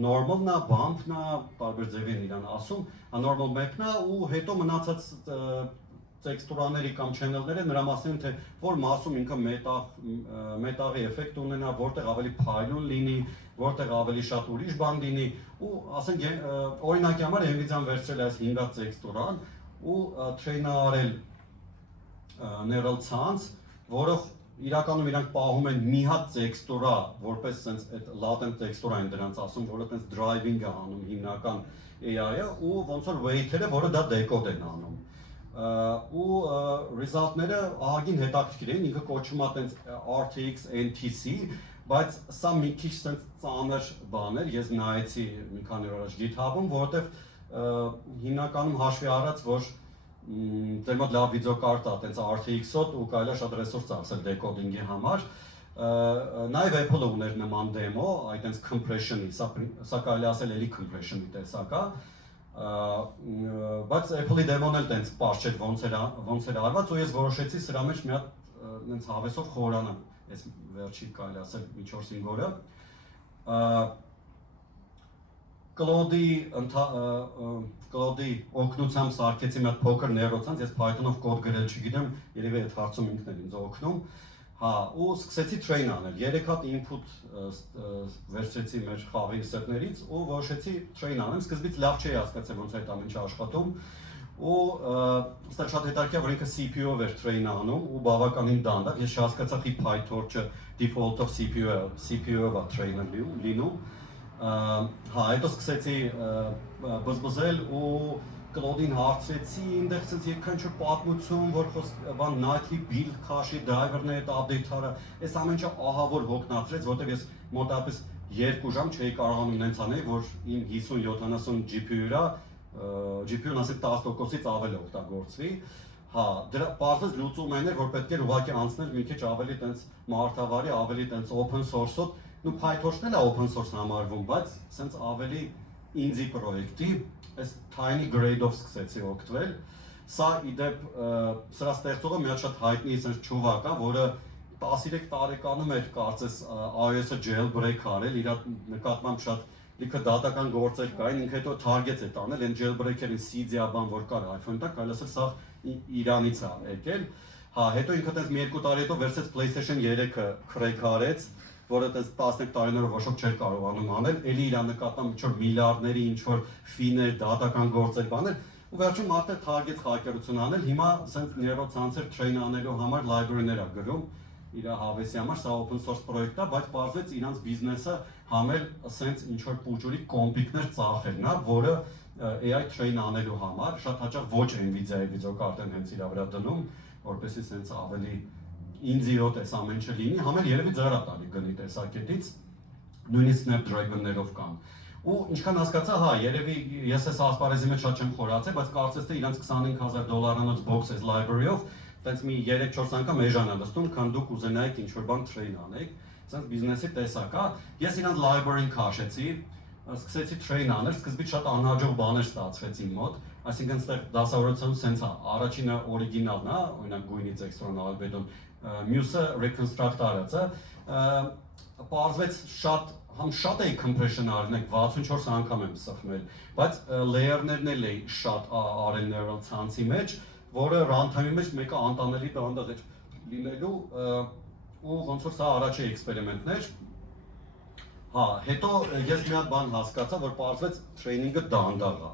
normal-ն է, bump-ն է, տարբեր ձևերին իրան ասում, normal map-ն է ու հետո մնացած տեքստուրաների կամ channel-ները նրա մասին թե որ մասում ինքը մետաղի էֆեկտ ունենա, որտեղ ավելի փայլուն լինի, որտեղ ավելի շատ ուրիշ բան լինի ու ասենք օրինակի համար Nvidia-ն վերցրել այս 5 տեքստուրան ու train-արել neural ցանց, որը իրականում իրանք պահում են մի հատ տեքստուրա, որպես sense այդ latent տեքստուրա են դրանց ասում, որը sense driving է անում հիմնական AI-ը ու ոնց որ weight-երը, որը դա decode են անում։ Ու result-ները ահագին հետաքրքիր էին, ինքը կոչվում է տենց RTX NTC, բայց սա մի քիչ sense ծանր բան էր, ես նայեցի մի քանի օր առաջ GitHub-ում, որովհետև հիմնականում հաշվի առած, որ դեր մոտ լավ վիդեոկարտա, տենց RTX-ոտ ու կարելի է շատ ռեսուրս ծախսել դեկոդինգի համար։ Նաև Apple-ը ուներ նման դեմո, այդ տենց compression-ի, սա կարելի ասել էլի compression-ի տեսակ է, բայց Apple-ի դեմոն էլ տենց պարզ չէր ոնց էր արված ու ես որոշեցի սրա մեջ մի հատ տենց հավեսով խորանամ, այս վերջի կարելի ասել մի 4-5 օրը։ Claude-ի օգնությամբ սարքեցի մի հատ փոքր ներոցանց, ես Python-ով կոդ գրել չգիտեմ, երևի այդ հարցում ինքն էր ինձ օգնում։ Հա, ու սկսեցի train անել, 3 հատ input վերցրեցի մեր խաղի սետներից ու որոշեցի train անեմ, սկզբից լավ չէի հասկացել ոնց է այդ ամենը աշխատում ու այստեղ շատ հետաքրքիր է, որ ինքը CPU-ով էր train անում ու բավականին դանդաղ, ես չհասկացա թե PyTorch-ը default-ով CPU-ով է train-ը լինում։ Հա, հետո սկսեցի բզբզել ու Claude-ին հարցրեցի, այնտեղ sense եկանչուր պատմություն, որ բան nightly build քաշի driver-ները այդ update-ը, այս ամենը ահավոր հոգնածրեց, որտեղ ես մոտավորապես 2 ժամ չէի կարողանում ինձ անել, որ իմ 50-70 GPU-ը GPU-ն ասել 10%-ից ավել օգտագործվի։ Հա, դրա բարձր լուծումն էր, որ պետք էր ուղղակի անցնել մի քիչ ավելի տենց մարդավարի, ավելի տենց open source-ով, ու PyTorch-ն էլ է open source համարվում, բայց sense ավելի indie պրոյեկտի, այս tiny grade-ով սկսեցի օգտվել։ Սա իդեպ սրա ստեղծողը մի հատ շատ հայտնի sense չուվակ է, որը 13 տարեկանում էր կարծես iOS-ը jailbreak արել, իր նկատմամբ շատ լիքը դատական գործեր կային, ինքը հետո target է տանել, այն jailbreak-երին Cydia բան որ կար iPhone-ը, դա կարելի ասել սա Իրանից է եկել։ Հա, հետո ինքը տես մի 2 տարի հետո վերցրեց PlayStation 3-ը crack արեց, որը տես 15 տարիներով ոչ ոք չէր կարողանում անել, էլի իր նկատմամբ ինչ-որ միլիարդների ինչ-որ ֆիներ, դատական գործեր բաներ, ու վերջում մարդը target խաղակերություն անել, հիմա sense ներոցանցեր train անելու համար library-ներ է գրում իր հավեսի համար, սա open source պրոյեկտ է, բայց պարզվեց իրանց բիզնեսը համել sense ինչ-որ պուջուրի կոմպիկներ ծախելն է, որը AI train անելու համար շատ հաճախ ոչ Nvidia-ի վիդեոկարտեն հենց իր վրա դնում, որպեսզի sense ավելի indie-ոտ էս ամենը լինի, համել երևի ձեռա տալի գնի տեսակետից, նույնիսկ Snapdragon-ներով կան։ Ու ինչքան հասկացա, հա, երևի ես այս ասպարեզի մեջ շատ չեմ խորացել, բայց կարծես թե իրանց $25,000 box այս library-ով տենց մի 3-4 անգամ էժան է լստում, քան դուք ուզենայիք ինչ-որ բան train անեք, sense բիզնեսի տեսակ է։ Ես իրանց library-ին քաշեցի, սկսեցի train անել, սկզբից շատ անհաջող բաներ ստացվեց իմ մոտ, այսինքն այստեղ դասավորությունը sense է, առաջինը օրիգինալն է, օրինակ գույնի տեքստուրան Albedo-ն, մյուսը reconstruct արած է, պարզվեց շատ էի compression արնել, 64 անգամ եմ սխմել, բայց layer-ներն էլ էի շատ արել neural ցանցի մեջ, որը runtime-ի մեջ մեկը անտանելի դանդաղ էր լինելու ու ոնց որ սա առաջի էքսպերիմենտներ։ Հա, հետո ես մի հատ բան հասկացա, որ պարզվեց training-ը դանդաղ է։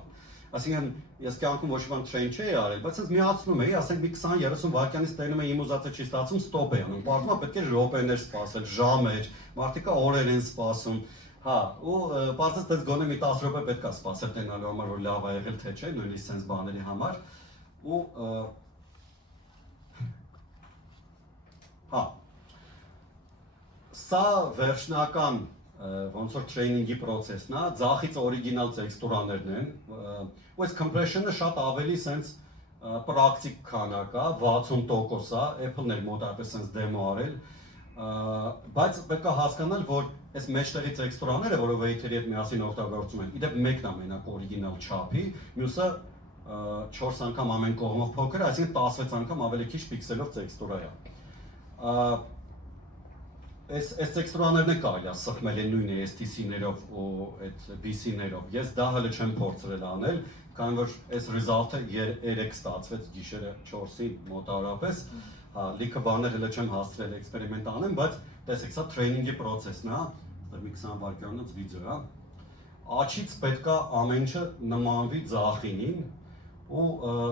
Այսինքն ես կյանքում ոչ մի բան train չէի արել, բայց ես միացնում էի, ասենք մի 20-30 վայրկյանից տենում էի իմ ուզածը չի ստացվում, stop էի անում։ Պարզվում է պետք է րոպեներ սպասել, ժամեր, մարդիկա օրեր են սպասում։ Հա, ու պարզվեց դες գոնե մի 10 րոպե պետք է սպասել տենալու համար, որ լավ ա եղել թե չէ, նույնիսկ sense բաների համար։ Ու հա, սա վերջնական ոնց որ training-ի process-ն է, ձախից օրիգինալ տեքստուրաներն են, ու այս compression-ը շատ ավելի sense պրակտիկ քանակ է, 60% է, Apple-ն էր մոտավորապես sense demo արել, բայց պետք է հասկանալ, որ այս մեջտեղի տեքստուրաները, որը weight-երի հետ միասին օգտագործում են, իդեպ մեկն է մենակ օրիգինալ չափի, մյուսը 4 անգամ ամեն կողմով փոքր, այսինքն 16 անգամ ավելի քիչ պիքսելով տեքստուրա է։ այս տեքստուրաներն է կարելի սխմել են նույն STC-ներով ու այդ BC-ներով։ Ես դա հələ չեմ փորձել անել, քանի որ այս result-ը 3 ստացվեց գիշերը 4-ի մոտավորապես։ Հա, լիքը բաներ հələ չեմ հասցրել էքսպերիմենտ անեմ, բայց տեսեք, սա տրեյնինգի process-ն է, այստեղ մի 20 վայրկյանից վիդեո է։ Աչից պետքա ամեն ինչը նմանվի ձախինին ու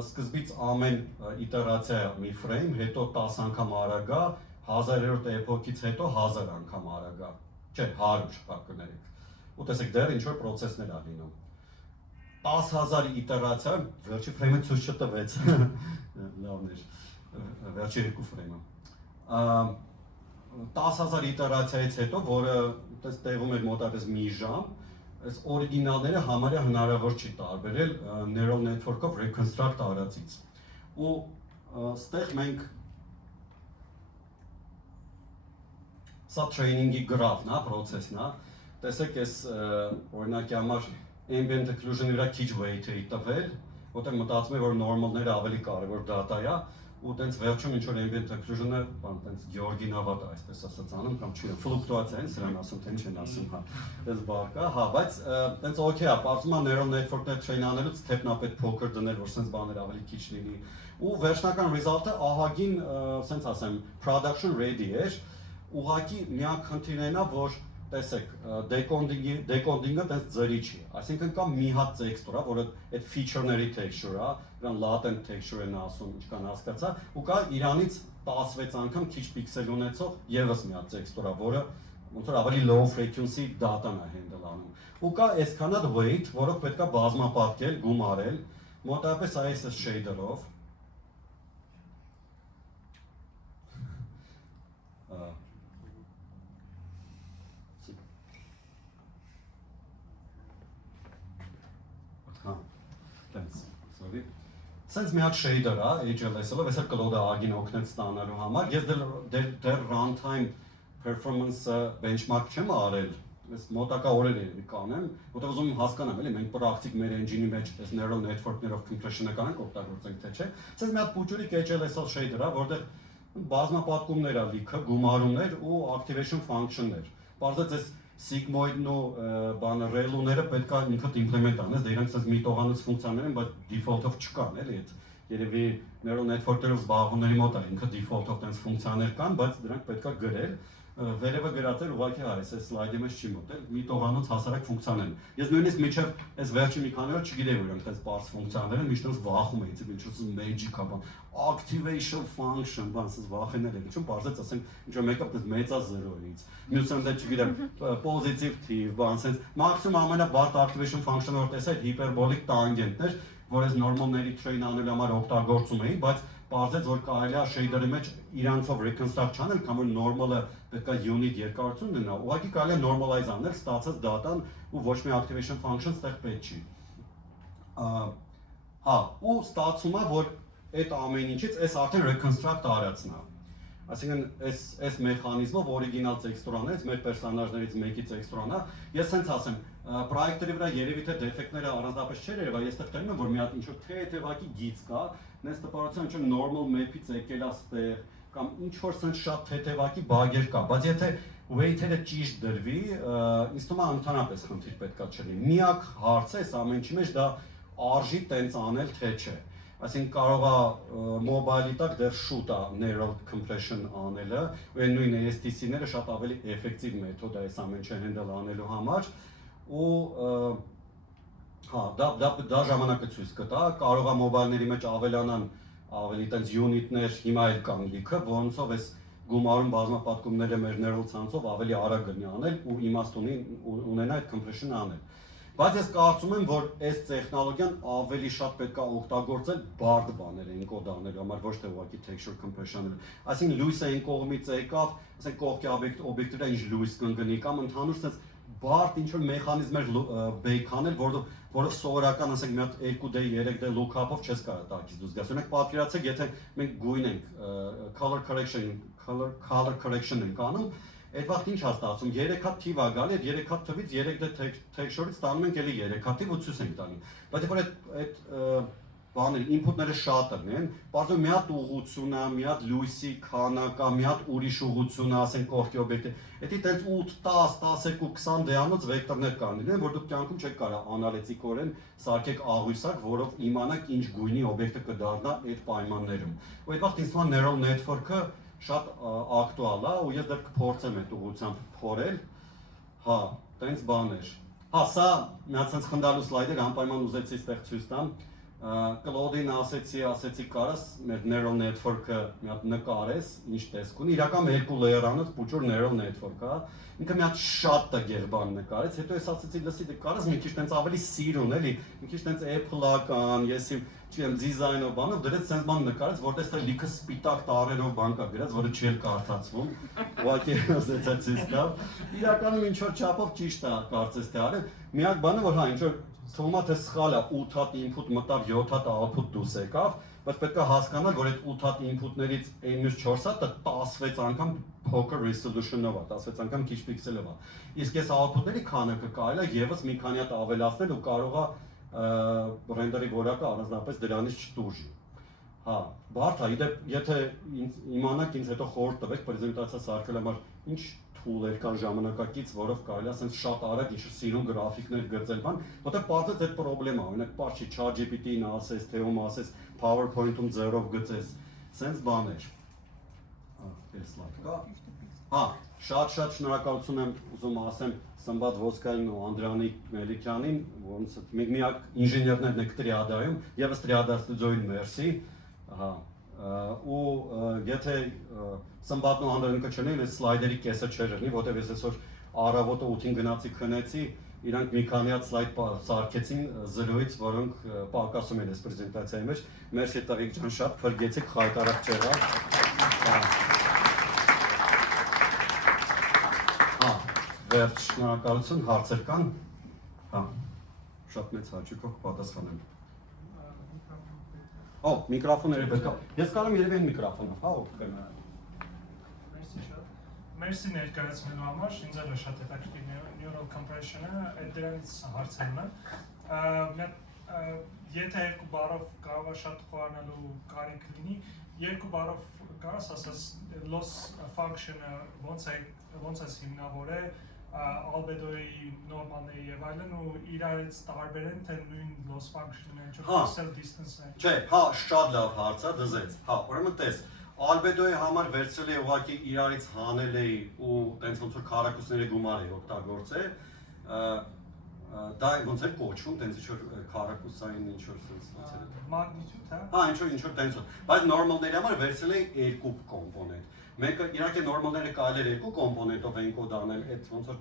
սկզբից ամեն իտերացիա մի frame, հետո 10 անգամ արագա, 1000-րդ epoch-ից հետո 1000 անգամ արագա, չէ, 100 հա կներեք։ Ու տեսեք, դեռ ինչ-որ process-ներ ա լինում։ 10,000 իտերացիա, վերջի frame-ը ցույց չտվեց։ Լավն էր, վերջի երկու frame-ը։ 10,000 իտերացիայից հետո, որը տեղում էր մոտավորապես մի ժամ, այս օրիգինալները համարյա հնարավոր չի տարբերել neural network-ով reconstruct արածից։ Ու ստեղ մենք սա training-ի գրաֆն է, process-ն է։ Տեսեք, այս օրինակի համար ambient occlusion-ի վրա քիչ weight է տվել, որտեղ մտածում եմ, որ normal-ները ավելի կարևոր data է, ու տենց վերջում ինչ-որ ambient occlusion-ը, բան տենց Գեորգին հավատ է, այսպես ասած անում, կամ չի, ֆլուկտուացիա են սրան ասում, թե ինչ են ասում, հա, տենց բար կա, հա, բայց տենց օքեյ է, պարզում է neural network-ներ train անելուց թեփն է պետք փոքր դնել, որ սենց բաներ ավելի քիչ լինի, ու վերջնական result-ը ահագին, սենց ասեմ, production ready էր, ուղղակի միակ խնդիրն է, որ տեսեք, decoding-ը տենց ձրի չի, այսինքն կա մի հատ տեքստուրա, որը այդ feature-ների texture է, դրան latent texture են ասում, ինչքան հասկացա, ու կա իրանից 16 անգամ քիչ պիքսել ունեցող եւս մի հատ տեքստուրա, որը ոնց որ ավելի low frequency data-ն է handle անում։ Ու կա այսքան հատ weight, որը պետքա բազմապատկել, գումարել, մոտավորապես այս shader-ով։ Սենց մի հատ shader է, HLS-ով, այսօր կլոդը ագին օգնեց ստանալու համար, ես դեռ runtime performance benchmark չեմ արել, ես մոտակա օրեր երևի կանեմ, որտեղ ուզում հասկանամ, էլի, մենք պրակտիկ մեր engine-ի մեջ այս neural network-ներով compression-ը կանենք, օգտագործենք թե չէ, սենց մի հատ փուճուրիկ HLS-ով shader է, որտեղ բազմապատկումներ ա լիքը, գումարումներ ու activation function-ներ, պարզեց այս sigmoid-ն ու բանը relu-ները պետքա ինքդ implement անես, դե իրանք սենց միտողանոց ֆունկցիաներ են, բայց default-ով չկան, էլի, երևի neural network-երով զբաղվողների մոտ է ինքը default-ով տենց ֆունկցիաներ կան, բայց դրանք պետքա գրել, վերևը գրած էր ուղղակի այս սլայդի մեջ չի մոտել, միտողանոց հասարակ ֆունկցիաներ են։ Ես նույնիսկ միջև այս վերջի մի քանի օր չգիտեի, որ իրանք տենց պարզ ֆունկցիաներ են, միշտ վախում էի, ինչ որ magic-ա բան, activation function, բան, ասես վախենել եմ, ինչու՞ բարձեց, ասենք, ինչ որ մեկը տես մեծա 0-ից, մյուսը դե չգիտեմ, positive թիվ, բան, ասես, մաքսիմում ամենաբարդ activation function-ը որ տեսա, hyperbolic tangent-ներ, որ այս normal-ների train անելու համար օգտագործում էի, բայց պարզեց, որ կարելի է shader-ի մեջ իրանցով reconstruct չանել, կամ որ normal-ը պետք է unit երկարություն ունենա, ուղղակի կարելի է normalize անել, ստացած data-ն ու ոչ մի activation function ստեղ պետք չի։ Հա, ու ստացվում է, որ այդ ամեն ինչից այս արդեն reconstruct արածն է։ Այսինքն այս մեխանիզմով օրիգինալ տեքստուրաներից մեր պերսոնաժներից մեկի տեքստուրան է, ես հենց ասեմ, պրոյեկտերի վրա երևի թե դեֆեկտները առանձնապես չէր երևա, ես տեղ տենում եմ, որ մի հատ ինչ-որ թեթևակի գիծ կա, նես տպարության ինչ-որ normal map-ից եկել է ստեղ, կամ ինչ-որ սենց շատ թեթևակի բագեր կա, բայց եթե weight-երը ճիշտ դրվի, ինձ թվում է ընդհանրապես խնդիր պետքա չլինի։ Միակ հարցը այս ամեն ինչի մեջ դա արժի տենց անել թե չէ։ Այսինքն կարող է mobile-ի տակ դեռ շուտ է neural compression անելը, ու այն նույն STC-ները շատ ավելի էֆեկտիվ մեթոդ է այս ամեն ինչը handle անելու համար, ու հա, դա ժամանակը ցույց կտա, կարող է mobile-ների մեջ ավելանան ավելի տենց unit-ներ, հիմա էլ կան լիքը, որոնցով այս գումարում բազմապատկումները մեր neural ցանցով ավելի արագ կլինի անել ու իմաստ ունենա այդ compression-ը անել։ Բայց ես կարծում եմ, որ այս տեխնոլոգիան ավելի շատ պետք է օգտագործել բարդ բաներ encode անելու համար, ոչ թե ուղղակի texture compression-ը։ Այսինքն լույսը այն կողմից եկավ, ասենք կողքի օբյեկտները ինչ լույս կընկնի կամ ընդհանուր sense բարդ ինչ որ մեխանիզմեր bake անել, որով սովորական ասենք մի հատ 2D, 3D lookup-ով չես կարող տակից դուրս գալ։ Օրինակ պատկերացրեք, եթե մենք գույն ենք color correction ենք անում, այդ վաղտ ինչ է ստացվում, 3 հատ թիվ է գալի, այդ 3 հատ թվից 3D texture-ից ստանում ենք էլի 3 հատ թիվ ու ցույց ենք տալի։ Բայց երբ որ այդ բաներ, input-ները շատը են, բարձր մի հատ ուղղություն է, մի հատ լույսի քանակ է, մի հատ ուրիշ ուղղություն է, ասենք կողքի օբյեկտը։ Էդի տենց 8, 10, 12, 20 դեանոց վեկտորներ կան լինեն, որ դուք կյանքում չեք կարող անալիտիկորեն սարքեք աղյուսակ, որով իմանաք ինչ գույնի օբյեկտը կդառնա այդ պայմաններում։ Ու այդ վաղ ինձ թվում է neural network-ը շատ ակտուալ է, ու ես դեռ կփորձեմ այդ ուղղությամբ փորել։ Հա, տենց բաներ։ Հա, սա մի հատ sense խնդալու սլայդեր անպայման ուզեցի ստեղ ցույց տամ։ Կլոդին ասեցի կարաս մեր neural network-ը մի հատ նկարես, ինչ տեսք ունի։ Իրական երկու layer-անոց փուճոր neural network է։ Ինքը մի հատ շատ տգեղ բան նկարեց, հետո ես ասեցի, լսի, դե կարաս մի քիչ տենց ավելի սիրուն էլի, մի քիչ տենց Apple-ական, ես իմ չեմ դիզայնով բանով դրեց sense բան նկարեց, որտեղ ստեղ լիքը սպիտակ տարերով բան կա գրած, որը չի կարդացվում։ Ուղղակի ասեցի ստա։ Իրականում ինչ որ չափով ճիշտ է կարծես թե արել։ Միակ բանը որ հա ինչ որ թվում է թե սխալ է 8 հատ input մտավ 7 հատ output դուրս եկավ, բայց պետք է հասկանալ, որ այդ 8 հատ input-ներից 4 հատը 16 անգամ փոքր resolution-ով է, 16 անգամ քիչ պիքսելով է։ Իսկ այս output-ների քանակը կարելի է եւս մի քանի հատ ավելացնել ու կարող է ռենդերի որակը առանձնապես դրանից չտուժի։ Հա, բարդ է, իդեպ եթե իմանաք ինձ հետո խորհուրդ տվեք պրեզենտացիա սարքելու համար ինչ tool-եր կան ժամանակակից, որով կարելի է ասենց շատ արագ ինչ սիրուն գրաֆիկներ գծել բան, որտեղ պարզեց այդ խնդրեմա, օրինակ պարզ չի ChatGPT-ին ասես, Theo-ում ասես, PowerPoint-ում ձեռով գծես, սենց բաներ։ Այս սլայդ կա։ Հա, շատ շնորհակալություն եմ ուզում ասեմ Սմբատ Ոսկային ու Անդրանիկ Մելիքյանին, ոնց մենք միակ ինժեներներն եք տրիադայում, եւս տրիադա ստուդիոյին մերսի։ Ահա ու եթե Սմբատն ու Անդրանիկը չնեին, այս սլայդերի կեսը չէր լինի, որտեղ ես այսօր առավոտը 8-ին գնացի քնեցի, իրանք մի քանի հատ սլայդ սարքեցին զրոյից, որոնք պակասում են այս պրեզենտացիայի մեջ։ Մերսի տղիկ ջան, շատ փրկեցիք, խայտարակ չեղավ։ Վերջ շնորհակալություն, հարցեր կան։ Հա, շատ մեծ հաճույքով կպատասխանեմ։ Օ, միկրոֆոնները պետք է։ Ես կարող եմ երևի այն միկրոֆոնով, հա, օգտվեմ։ Մերսի շատ։ Մերսի ներկայացնելու համար ինձ էլ է շատ հետաքրքիր neural compression-ը, այդ դրանից հարցերն են։ Եթե երկու բառով կարող է շատ խորանալու կարիք լինի, երկու բառով կարաս ասես loss function-ը ոնց է հիմնավոր է, albedo-ի նորմալների եւ այլն ու իրարից տարբեր են թե նույն loss function-ն է, չէ՞ pixel distance-ը։ Չէ, հա, շատ լավ հարց է, դզեց։ Հա, ուրեմն տես, albedo-ի համար վերցրել էի ուղղակի իրարից հանել էի ու տենց ոնց որ քառակուսների գումար էի օգտագործել, դա ոնց է կոչվում, տենց ինչ որ քառակուսային ինչ որ sense ոնց է։ Magnitude, հա։ Հա, ինչ որ տենց։ Բայց նորմալների համար վերցրել էի երկու կոմպոնենտ։ Մեկը իհարկե նորմալները կարելի է երկու կոմպոնենտով encode անել, այդ ոնց որ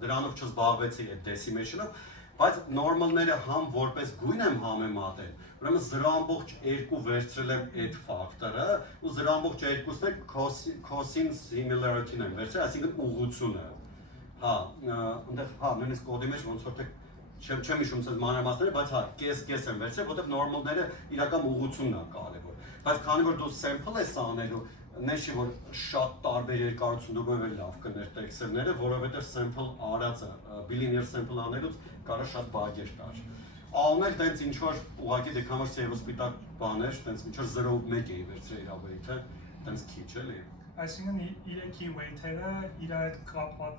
դրանով չզբաղվեցի այդ decimation-ով, բայց նորմալները համ որպես գույն եմ համեմատել, ուրեմն 0.2 վերցրել եմ այդ ֆակտորը ու 0.2-ն է cosine similarity-ն եմ վերցրել, այսինքն ուղղությունը։ Հա, այնտեղ հա, նույնիսկ կոդի մեջ ոնց որ թե չեմ հիշում ցած մանրամասները, բայց հա, կես եմ վերցրել, որտեղ նորմալները իրական ուղղությունն է կարևոր։ Բայց քանի որ դու sample ես անելու, նշի որ շատ տարբեր երկարություններով էլ լավ կներտե Excel-ները, որովհետև sample արածը, bilinear sample անելուց կարող շատ բագեր կար։ Ալնել տենց ինչ որ ուղղակի դեկամար սեվը սպիտակ բաներ, տենց ինչ որ 0.1 էի վերցրել իր weight-ը, տենց քիչ էլի։ Այսինքն իրեքի weight-երը իր այդ կապված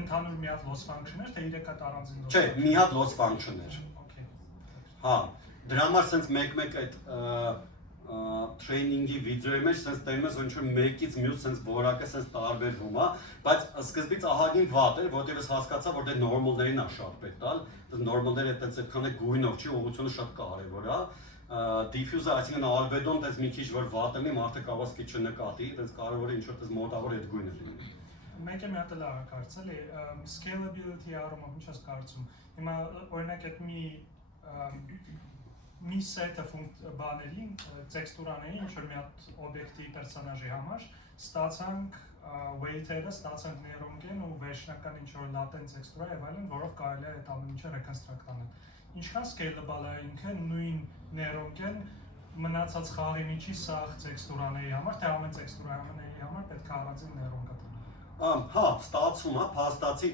ընդհանուր մի հատ loss function-եր, թե իրեք հատ առանձին loss։ Չէ, մի հատ loss function-եր։ Okay։ Հա, դրա համար sense մեկ-մեկ այդ training-ի վիդեոյի մեջ sense տենում ես, որ ինչ-որ մեկից մյուս sense որակը sense տարբերվում է, բայց սկզբից ահագին վատ էր, որտեղ ես հասկացա, որ դե նորմալներին է շատ պետք տալ, նորմալները այդպես այդքան է գույնով չի, ուղղությունը շատ կարևոր է։ Diffuse-ը, այսինքն albedo-ն այդպես մի քիչ որ վատ լինի, մարդը կարող է չնկատի, այդպես կարևոր է ինչ-որ այդպես մոտավոր այդ գույնը լինի։ Մեկ եմ հատ լավ կարծել է, scalability-ի առումով ինչ ես կարծում։ Հիմա օրինակ այդ մի սետը բաների, տեքստուրաների, ինչ որ մի հատ օբյեկտի պերսոնաժի համար, ստացանք weight-երը, ստացանք նեյրոնգեն ու վերջնական ինչ որ latent տեքստուրա եւ այլն, որով կարելի է այդ ամեն ինչը reconstruct անել։ Ինչքան scalable է ինքը նույն նեյրոնգեն մնացած խաղի միջի սաղ տեքստուրաների համար, թե ամեն տեքստուրայի համար պետք է առանձին նեյրոն կա։ Հա, ստացվում է, փաստացի,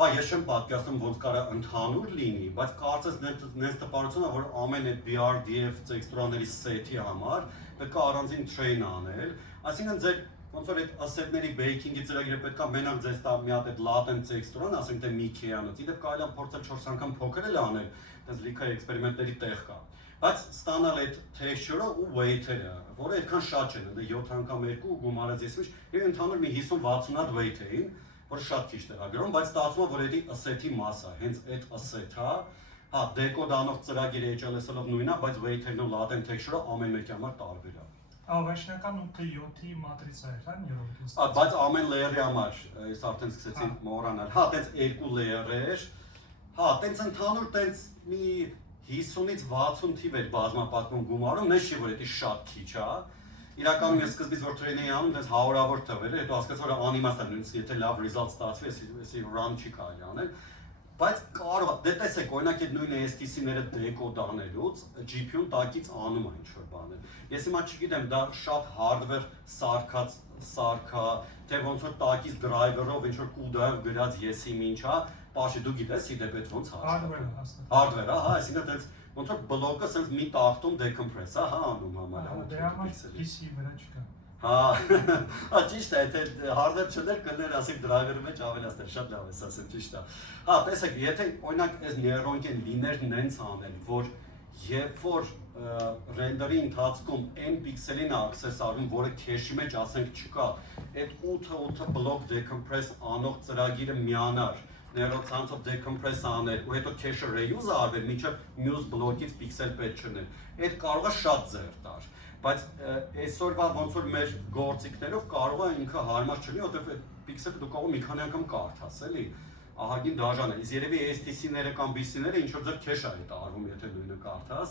Հա, ես չեմ պատկերացնում ոնց կարա ընդհանուր լինի, բայց կարծես նենց տպարությունը, որ ամեն այդ BRDF տեքստուրաների սեթի համար պետք է առանձին train անել, այսինքն ձեր ոնց որ այդ asset-ների baking-ի ծրագիրը պետք է մենակ ձեզ տա մի հատ այդ latent տեքստուրան, ասենք թե Mickey-անոց, իդեպ կարելի է փորձել 4 անգամ փոքր էլ անել, այդպես լիքը էքսպերիմենտների տեղ կա։ Բայց ստանալ այդ texture-ը ու weight-ը, որը այդքան շատ չեն, ընդ 7 անգամ 2 գումարած ես ինչ, եւ ընդհանուր մի 50-60 հատ weight էին, որը շատ քիչ տեղագրում, բայց ստացվում է, որ դա asset-ի մասը, հենց այդ asset-ը, հա, decode անող ծրագիրը HLS-ով նույնն է, բայց weight-երն ու latent texture-ը ամեն մեկի համար տարբեր է։ Ավեշնական 8-7-ի մատրիցա էր, հա, նյուրոնկինս։ Բայց ամեն layer-ի համար ես արդեն սկսեցի մոռանալ։ Հա, տենց 2 layer-էր։ Հա, տենց ընդհանուր տենց մի 50-ից 60 թիվ էր բազմապատկում գումարում, նես չի որ դա շատ քիչ է։ Իրականում ես սկզբից որ train-էի անում, տենց 100-ավոր թվեր էր, հետո հասկացա որ անիմաստ է, նույնիսկ եթե լավ result ստացվի, էսի run չի կարելի անել։ Բայց կարող է, դե տեսեք, օրինակ այդ նույն ASTC-ները decode անելուց GPU-ն տակից անում է ինչ-որ բաներ։ Ես հիմա չգիտեմ, դա շատ hardware սարքա, թե ոնց որ տակից driver-ով ինչ-որ CUDA-ով գրած եսի ինչ-ա, պաշի դու գիտես, իդեպ այդ ոնց hardware-ը, hardware-ը, հա, այսինքն այդպես ոնց որ բլոկը սենց մի տախտում decompress-ա, հա, անում համարյա 8 պիքսելի։ PC-ի վրա չկա։ Հա, ճիշտ է, եթե hardware չներ կներ, ասենք driver-ի մեջ ավելացներ, շատ լավ ես ասել, ճիշտ է։ Հա, տեսեք, եթե օրինակ այս neuron-կեն լիներ նենց անել, որ երբ որ render-ի ընթացքում n պիքսելին access արվում, որը cache-ի մեջ ասենք չկա, այդ 8 բլոկ decompress անող ծրագիրը միանար, neuroցանցով decompress աներ, ու հետո cache-ը reuse արվեր, մինչև մյուս բլոկից պիքսել պետք չներ։ Այդ կարող է շատ ձեռ տար։ Բայց այսօրվա ոնց որ մեր գործիքներով կարող է ինքը հարմար չլինի, որովհետև այդ պիքսելը դու կարող մի քանի անգամ կարդաս, էլի։ Ահագին դաժան է։ Իսկ երևի ASTC-ները կամ BC-ները ինչ որ ձեր cache-ա է տարվում, եթե նույնը կարդաս։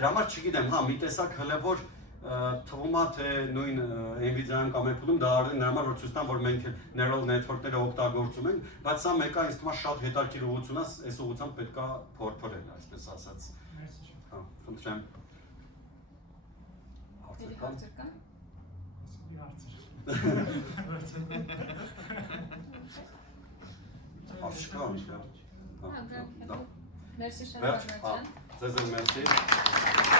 Դրա համար չգիտեմ, հա, մի տեսակ հələ որ թվում է թե նույն Nvidia-ն կամ Apple-ում դա արդեն նրա համար որ ցույց տան, որ մենք neural network-ները օգտագործում ենք, բայց սա մեկը ինձ թվում է շատ հետաքրքիր ուղղություն է, այս ուղղությամբ պետք է փորփրել, այսպես ասած։ Հա, խնդրեմ։ Հարցեր կան։ Աշկան, Մերսի շնորհակալ։ ձեզ էլ մերսի։